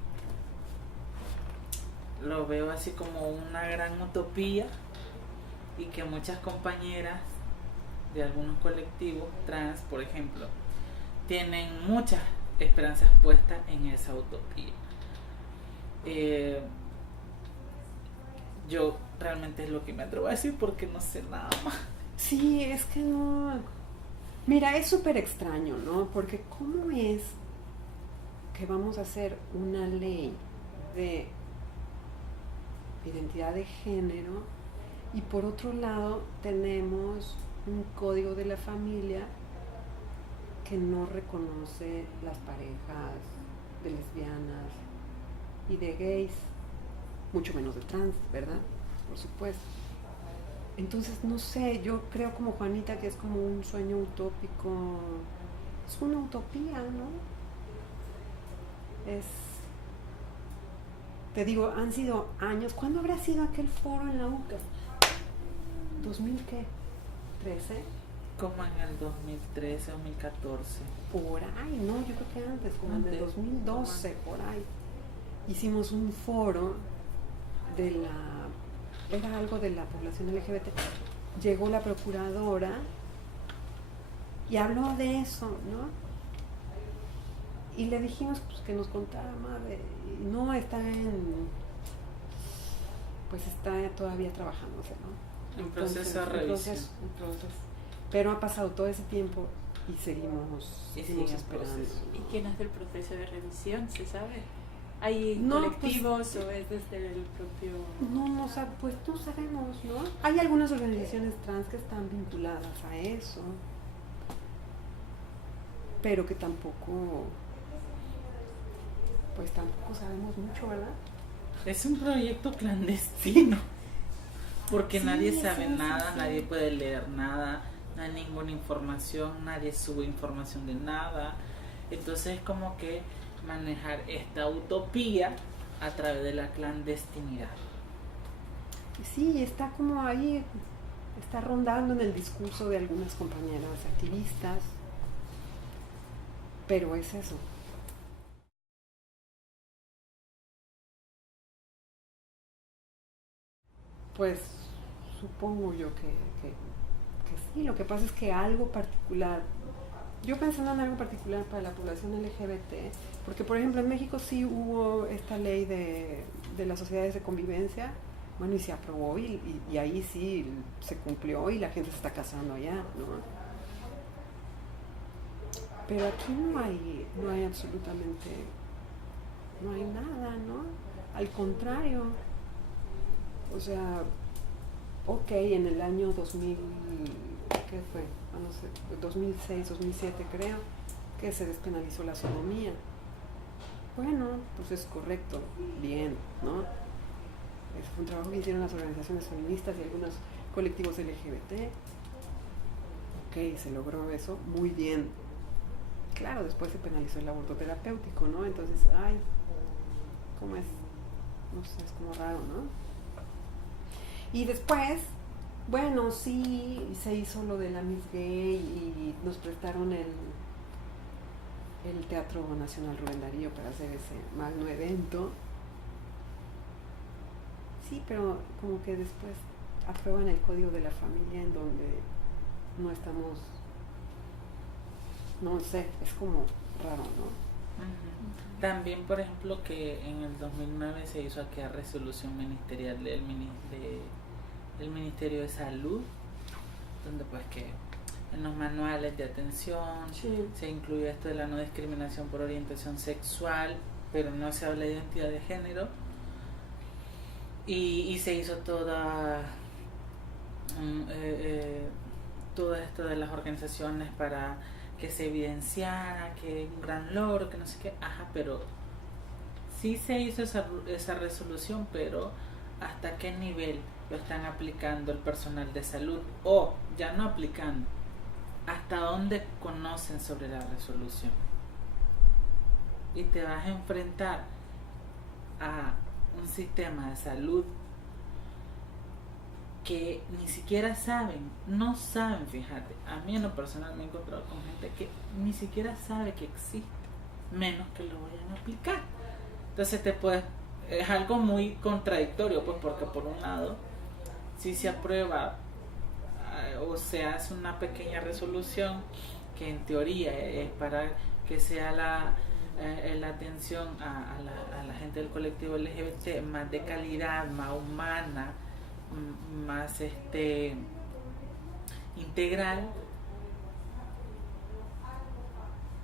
lo veo así como una gran utopía y que muchas compañeras de algunos colectivos trans, por ejemplo, tienen muchas esperanzas puestas en esa utopía. Yo realmente es lo que me atrevo a decir porque no sé nada más. Sí, es que no. Mira, es súper extraño, ¿no? Porque ¿cómo es que vamos a hacer una ley de identidad de género y por otro lado tenemos un código de la familia que no reconoce las parejas de lesbianas y de gays, mucho menos de trans, ¿verdad? Por supuesto. Entonces, no sé, yo creo como Juanita que es como un sueño utópico, es una utopía, ¿no? Te digo, han sido años. ¿Cuándo habrá sido aquel foro en la UCA? ¿2000 qué? ¿13? Como en el 2013, 2014. Por ahí, no, yo creo que antes, como en el 2012, por ahí. Hicimos un foro era algo de la población LGBT. Llegó la procuradora y habló de eso, ¿no? Y le dijimos pues, que nos contara más no, está pues está todavía trabajándose, ¿no? En proceso de revisión. En proceso. Pero ha pasado todo ese tiempo y seguimos esperando. ¿Y quién hace el proceso de revisión? ¿Se sabe? ¿Hay No, colectivos o es desde el propio...? No, pues no sabemos, ¿no? Hay algunas organizaciones trans que están vinculadas a eso, pero que tampoco sabemos mucho, ¿verdad? Es un proyecto clandestino, porque Sí, nadie sabe nada, sí. nadie puede leer nada, no hay ninguna información, nadie sube información de nada. Entonces es como que manejar esta utopía a través de la clandestinidad. Sí, está como ahí, está rondando en el discurso de algunas compañeras activistas, pero es eso. Pues supongo yo que sí, lo que pasa es que algo particular, yo pensando en algo particular para la población LGBT, porque por ejemplo en México sí hubo esta ley de las sociedades de convivencia, bueno, y se aprobó y ahí sí se cumplió y la gente se está casando allá, ¿no? Pero aquí no hay absolutamente, no hay nada, ¿no? Al contrario, o sea, ok, en el año 2000, ¿qué fue? No sé, 2006, 2007 creo, que se despenalizó la sodomía. Bueno, pues es correcto, bien, ¿no? Ese fue un trabajo que hicieron las organizaciones feministas y algunos colectivos LGBT. Ok, se logró eso, muy bien. Claro, después se penalizó el aborto terapéutico, ¿no? Entonces, ay, ¿cómo es? No sé, es como raro, ¿no? Y después, bueno, sí, se hizo lo de la Miss Gay y nos prestaron el Teatro Nacional Rubén Darío para hacer ese magno evento. Sí, pero como que después aprueban el Código de la Familia en donde no estamos, no sé, es como raro, ¿no? Uh-huh. También, por ejemplo, que en el 2009 se hizo aquella resolución ministerial del Ministerio de Salud, donde pues que en los manuales de atención se incluye esto de la no discriminación por orientación sexual, pero no se habla de identidad de género, y se hizo todo esto de las organizaciones para que se evidenciara que un gran logro, que no sé qué, pero sí se hizo esa resolución, pero ¿hasta qué nivel lo están aplicando el personal de salud? O ya no aplicando, ¿hasta dónde conocen sobre la resolución? Y te vas a enfrentar a un sistema de salud que ni siquiera no saben, fíjate, a mí en lo personal me he encontrado con gente que ni siquiera sabe que existe, menos que lo vayan a aplicar. Entonces es algo muy contradictorio, pues, porque por un lado si se aprueba o se hace una pequeña resolución que en teoría es para que sea la atención a la gente del colectivo LGBT más de calidad, más humana, más integral,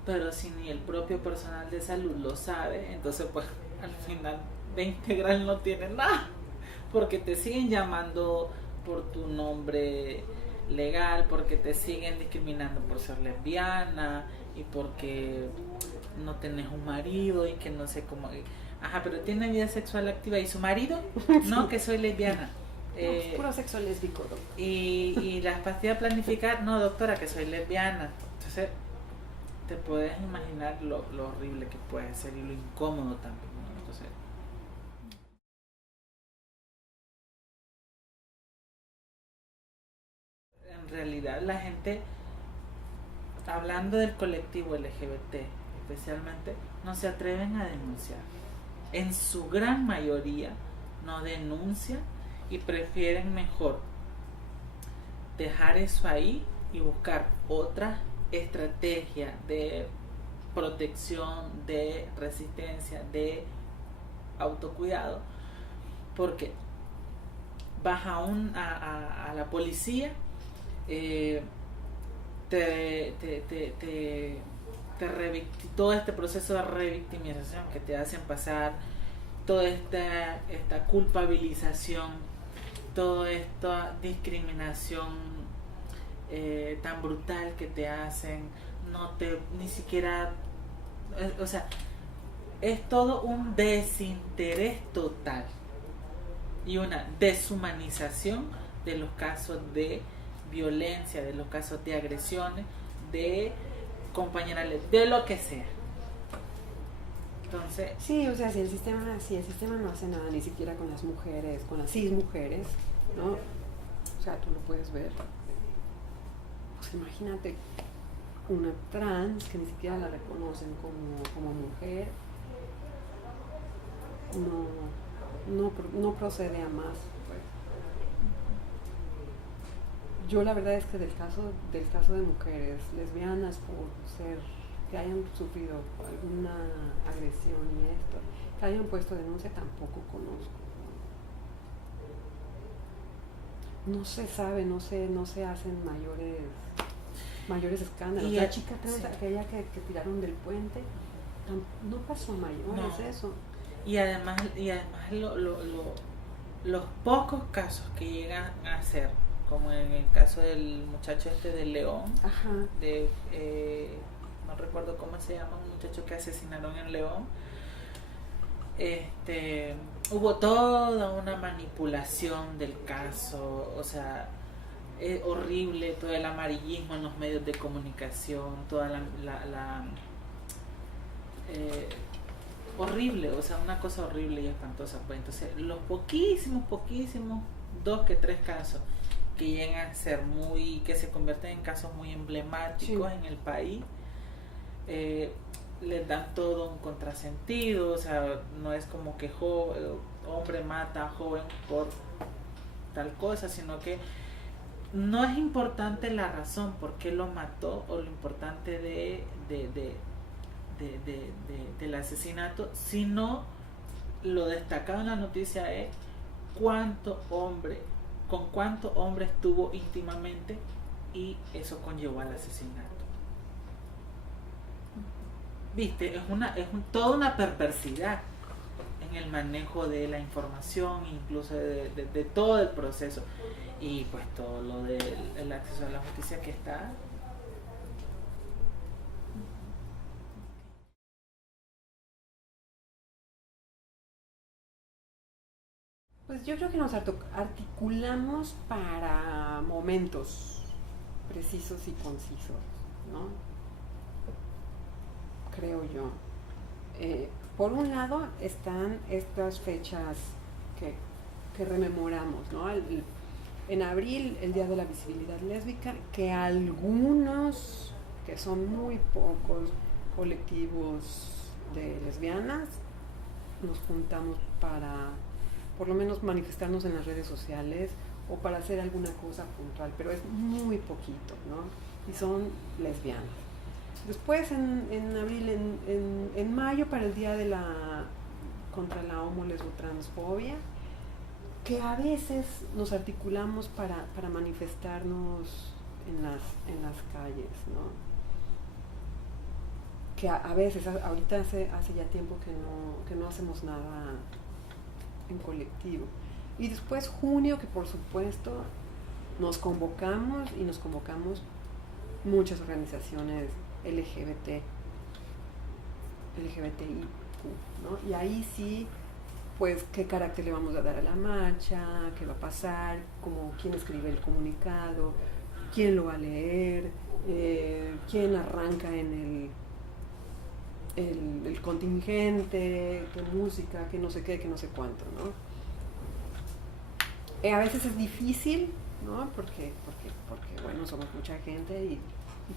pero si ni el propio personal de salud lo sabe, entonces pues al final de integral no tiene nada, porque te siguen llamando por tu nombre legal, porque te siguen discriminando por ser lesbiana y porque no tenés un marido y que no sé cómo, pero tiene vida sexual activa y su marido, no, que soy lesbiana. No, puro sexo lésbico, doctor. Y las pastillas planificar, no, doctora, que soy lesbiana. Entonces te puedes imaginar lo horrible que puede ser y lo incómodo también, ¿no? Entonces, en realidad la gente, hablando del colectivo LGBT especialmente, no se atreven a denunciar. En su gran mayoría no denuncian y prefieren mejor dejar eso ahí y buscar otra estrategia de protección, de resistencia, de autocuidado, porque vas a la policía, todo este proceso de revictimización que te hacen pasar, toda esta culpabilización, toda esta discriminación tan brutal que te hacen, ni siquiera, o sea, es todo un desinterés total y una deshumanización de los casos de violencia, de los casos de agresiones, de compañerales, de lo que sea. Entonces, sí, o sea, si el sistema no hace nada ni siquiera con las mujeres, con las cis mujeres, ¿no? O sea, tú lo puedes ver. Pues imagínate una trans que ni siquiera la reconocen como mujer, no procede a más, pues. Yo la verdad es que del caso de mujeres lesbianas que hayan sufrido alguna agresión y esto, que hayan puesto denuncia, tampoco conozco. No se sabe, no se hacen mayores escándalos. Y la chica trans, sí, aquella que tiraron del puente, no pasó mayores, no. eso. Y además los pocos casos que llegan a ser, como en el caso del muchacho de León, Ajá. no recuerdo cómo se llama, un muchacho que asesinaron en León, hubo toda una manipulación del caso, o sea, es horrible todo el amarillismo en los medios de comunicación, toda horrible, o sea, una cosa horrible y espantosa. Pues entonces, los poquísimos, 2 que 3 casos que llegan a ser que se convierten en casos muy emblemáticos, sí, en el país, les dan todo un contrasentido, o sea, no es como que hombre mata a joven por tal cosa, sino que no es importante la razón por qué lo mató o lo importante del asesinato, sino lo destacado en la noticia es con cuánto hombre estuvo íntimamente y eso conllevó al asesinato. Viste, toda una perversidad en el manejo de la información, incluso de todo el proceso, y pues todo lo del acceso a la justicia que está. Pues yo creo que nos articulamos para momentos precisos y concisos, ¿no? Creo yo. Por un lado están estas fechas que rememoramos, ¿no? En abril, el Día de la Visibilidad Lésbica, que algunos, que son muy pocos colectivos de lesbianas, nos juntamos para por lo menos manifestarnos en las redes sociales o para hacer alguna cosa puntual, pero es muy poquito, ¿no? Y son lesbianas. Después en abril, en mayo, para el día contra la homo-lesbo-transfobia, que a veces nos articulamos para manifestarnos en las calles, ¿no? Que a veces, ahorita hace ya tiempo que no hacemos nada en colectivo. Y después junio, que por supuesto nos convocamos muchas organizaciones LGBTIQ, ¿no? Y ahí sí, pues qué carácter le vamos a dar a la marcha, qué va a pasar, quién escribe el comunicado, quién lo va a leer, quién arranca en el contingente, qué música, qué no sé qué, qué no sé cuánto, ¿no? A veces es difícil, ¿no? Porque bueno, somos mucha gente y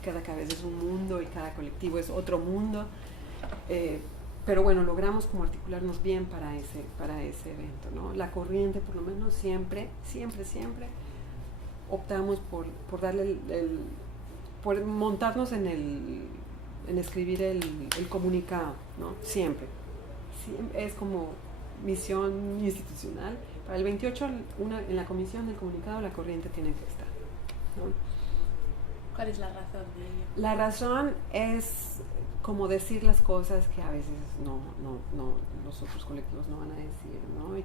cada cabeza es un mundo y cada colectivo es otro mundo, pero bueno, logramos como articularnos bien para ese evento, ¿no? La corriente, por lo menos, siempre optamos por darle por montarnos en escribir el comunicado, ¿no? Siempre es como misión institucional. Para el 28, en la comisión del comunicado, la corriente tiene que estar, ¿no? ¿Cuál es la razón de ello? La razón es como decir las cosas que a veces no los otros colectivos no van a decir, ¿no? Y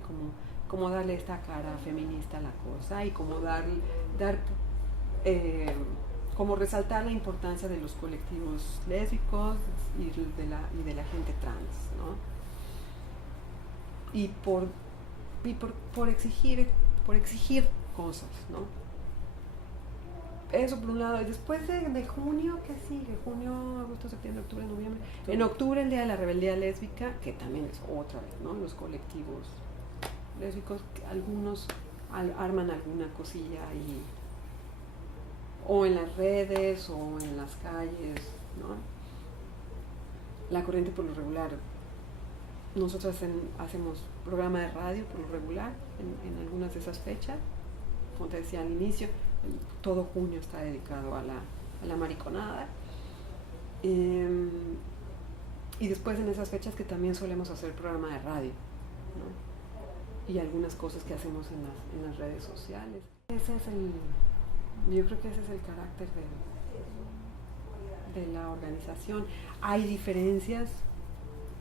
como darle esta cara feminista a la cosa y como como resaltar la importancia de los colectivos lésbicos y de la gente trans, ¿no? Y por exigir cosas, ¿no? Eso por un lado. Y después de junio, ¿qué sigue? Junio, agosto, septiembre, octubre, noviembre. En octubre, el Día de la Rebeldía Lésbica, que también es otra vez, ¿no? Los colectivos lésbicos, algunos arman alguna cosilla ahí, o en las redes, o en las calles, ¿no? La corriente por lo regular. Nosotros hacemos programa de radio por lo regular en algunas de esas fechas. Como te decía al inicio, todo junio está dedicado a la mariconada. Y después en esas fechas que también solemos hacer programa de radio, ¿no? Y algunas cosas que hacemos en las redes sociales. Yo creo que ese es el carácter de la organización. Hay diferencias,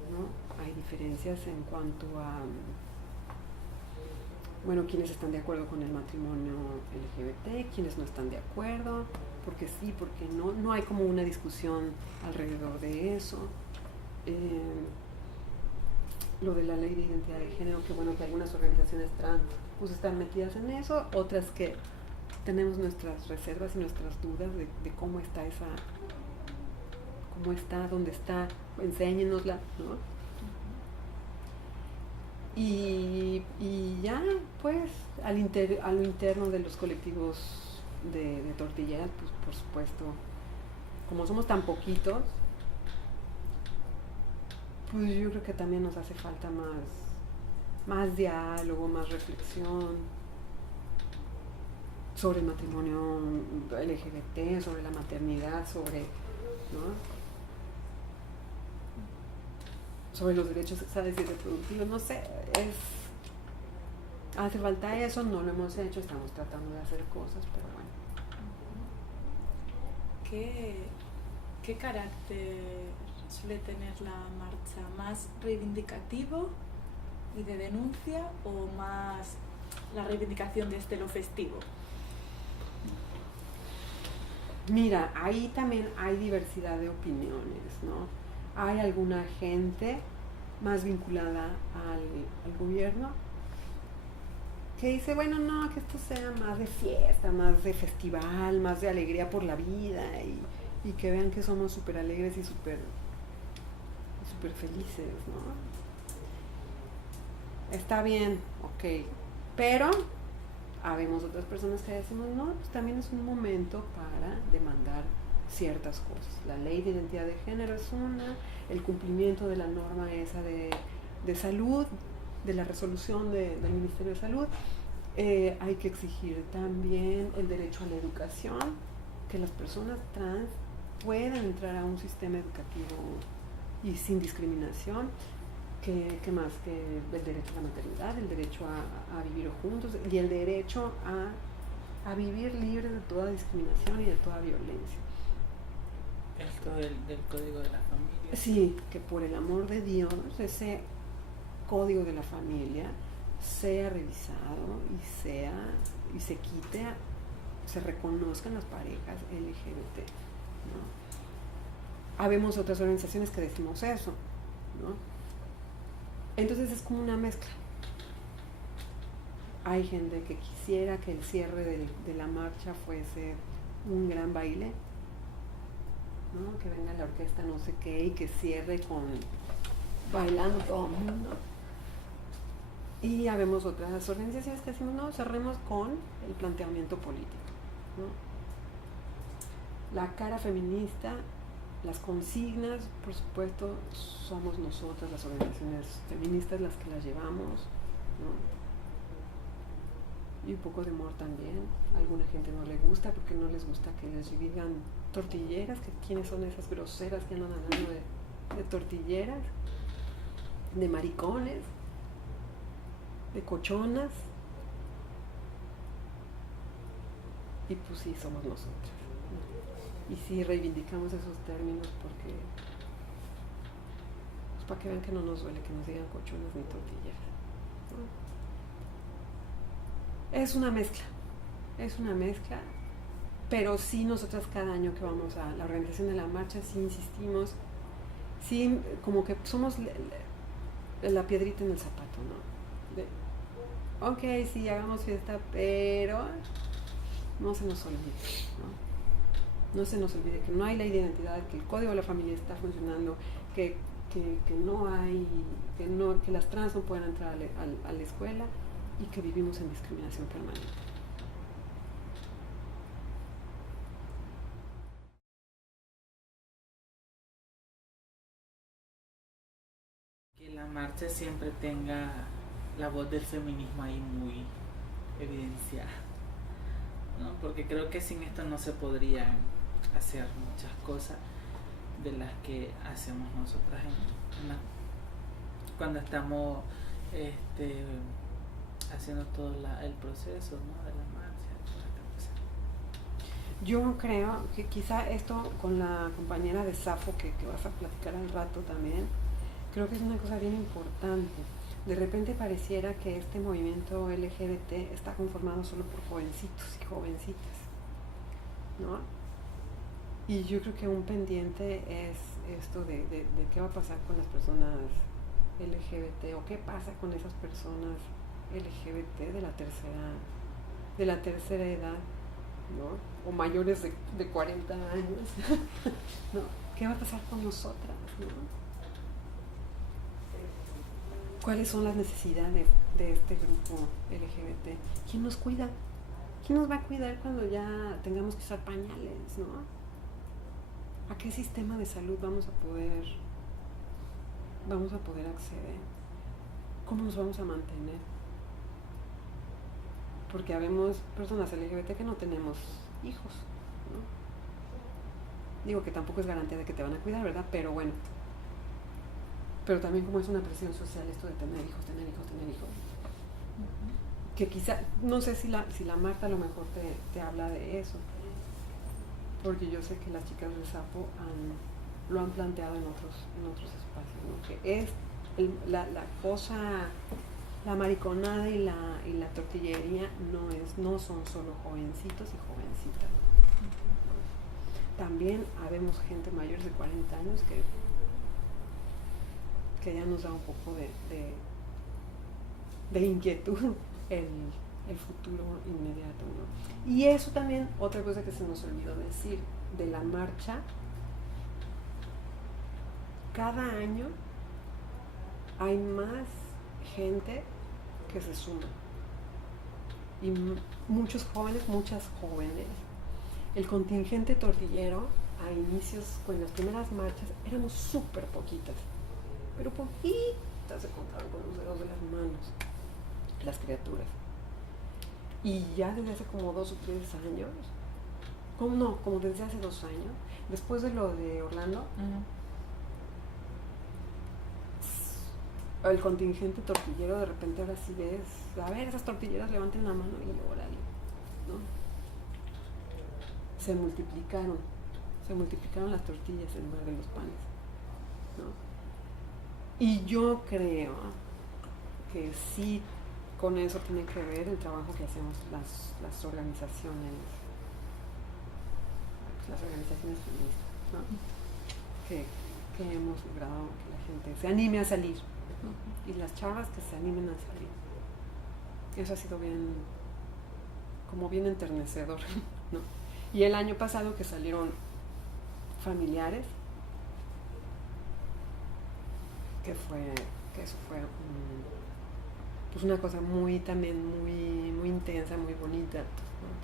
¿no? Hay diferencias en cuanto a, bueno, quienes están de acuerdo con el matrimonio LGBT, quienes no están de acuerdo, porque sí, porque no. No hay como una discusión alrededor de eso. Lo de la ley de identidad de género, que bueno, que algunas organizaciones trans pues están metidas en eso, otras que tenemos nuestras reservas y nuestras dudas de cómo está dónde está, enséñenosla, ¿no? Y ya, pues, a lo interno de los colectivos de tortilleras, pues, por supuesto, como somos tan poquitos, pues yo creo que también nos hace falta más diálogo, más reflexión sobre el matrimonio LGBT, sobre la maternidad, ¿no? Sobre los derechos sexuales y reproductivos, no sé, hace falta eso, no lo hemos hecho, estamos tratando de hacer cosas, pero bueno. ¿Qué carácter suele tener la marcha? ¿Más reivindicativo y de denuncia o más la reivindicación desde lo festivo? Mira, ahí también hay diversidad de opiniones, ¿no? Hay alguna gente más vinculada al gobierno que dice, bueno, no, que esto sea más de fiesta, más de festival, más de alegría por la vida y que vean que somos súper alegres y súper felices, ¿no? Está bien, ok, pero habemos otras personas que decimos, no, pues también es un momento para demandar ciertas cosas. La ley de identidad de género es una, el cumplimiento de la norma esa de salud, de la resolución del Ministerio de Salud. Hay que exigir también el derecho a la educación, que las personas trans puedan entrar a un sistema educativo y sin discriminación. ¿Qué más? Que el derecho a la maternidad, el derecho a vivir juntos y el derecho a vivir libres de toda discriminación y de toda violencia. Esto del Código de la Familia. Sí, que por el amor de Dios ese Código de la Familia sea revisado y se quite, se reconozcan las parejas LGBT, ¿no? Habemos otras organizaciones que decimos eso, ¿no? Entonces es como una mezcla. Hay gente que quisiera que el cierre de la marcha fuese un gran baile, ¿no? Que venga la orquesta no sé qué y que cierre con bailando todo el mundo. Y habemos otras organizaciones que decimos, no, cerremos con el planteamiento político, ¿no? La cara feminista, las consignas, por supuesto, somos nosotras, las organizaciones feministas, las que las llevamos, ¿no? Y un poco de humor también. A alguna gente no le gusta porque no les gusta que les digan tortilleras, que quiénes son esas groseras que andan hablando de tortilleras, de maricones. de cochonas, y pues sí, somos nosotras, ¿no? Y sí reivindicamos esos términos porque, pues para que vean que no nos duele que nos digan cochonas ni tortilleras, ¿no? Es una mezcla, pero sí nosotras cada año que vamos a la organización de la marcha, sí insistimos, sí como que somos la piedrita en el zapato, ¿no? Ok, sí, hagamos fiesta, pero no se nos olvide, ¿no? No se nos olvide que no hay ley de identidad, que el código de la familia está funcionando, que no hay, que las trans no pueden entrar a la escuela y que vivimos en discriminación permanente. Que la marcha siempre tenga la voz del feminismo ahí muy evidenciada, ¿no? Porque creo que sin esto no se podrían hacer muchas cosas de las que hacemos nosotras cuando estamos haciendo todo el proceso, ¿no? De la marcha, toda esta cosa. Yo creo que quizá esto con la compañera de Safo que vas a platicar al rato también, creo que es una cosa bien importante. De repente pareciera que este movimiento LGBT está conformado solo por jovencitos y jovencitas, ¿no? Y yo creo que un pendiente es esto de qué va a pasar con las personas LGBT o qué pasa con esas personas LGBT de la tercera edad, ¿no? O mayores de 40 años, ¿no? ¿Qué va a pasar con nosotras, ¿no? ¿Cuáles son las necesidades de este grupo LGBT? ¿Quién nos cuida? ¿Quién nos va a cuidar cuando ya tengamos que usar pañales, ¿no? ¿A qué sistema de salud vamos a poder acceder? ¿Cómo nos vamos a mantener? Porque habemos personas LGBT que no tenemos hijos, ¿no? Digo que tampoco es garantía de que te van a cuidar, ¿verdad? Pero bueno. Pero también como es una presión social esto de tener hijos. Que quizá, no sé si la Marta a lo mejor te habla de eso, porque yo sé que las chicas de Sapo lo han planteado en otros espacios, ¿no? Que es la cosa, la mariconada y la tortillería no son solo jovencitos y jovencitas. También habemos gente mayores de 40 años que ya nos da un poco de inquietud el futuro inmediato, ¿no? Y eso también, otra cosa que se nos olvidó decir, de la marcha, cada año hay más gente que se suma. Y muchos jóvenes, muchas jóvenes. El contingente tortillero, a inicios, con las primeras marchas, éramos súper poquitas. Pero poquitas se contaban con los dedos de las manos, las criaturas. Y ya desde hace como 2 o 3 años, como desde hace 2 años, después de lo de Orlando, el contingente tortillero de repente ahora sí ves, a ver, esas tortilleras levanten la mano y órale, ¿no? Se multiplicaron las tortillas en lugar de los panes, ¿no? Y yo creo que sí, con eso tiene que ver el trabajo que hacemos las organizaciones feministas, ¿no? Que hemos logrado que la gente se anime a salir, ¿no? Y las chavas que se animen a salir. Eso ha sido bien enternecedor, ¿no? Y el año pasado que salieron familiares, que eso fue pues una cosa muy intensa, muy bonita, ¿no?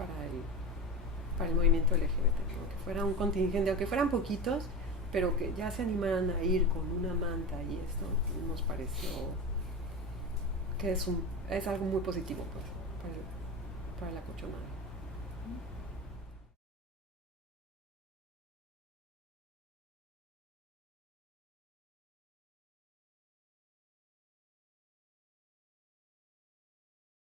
para el movimiento LGBT, ¿no? Que fuera un contingente, aunque fueran poquitos, pero que ya se animaran a ir con una manta y esto nos pareció que es algo muy positivo, pues, para la cochonada.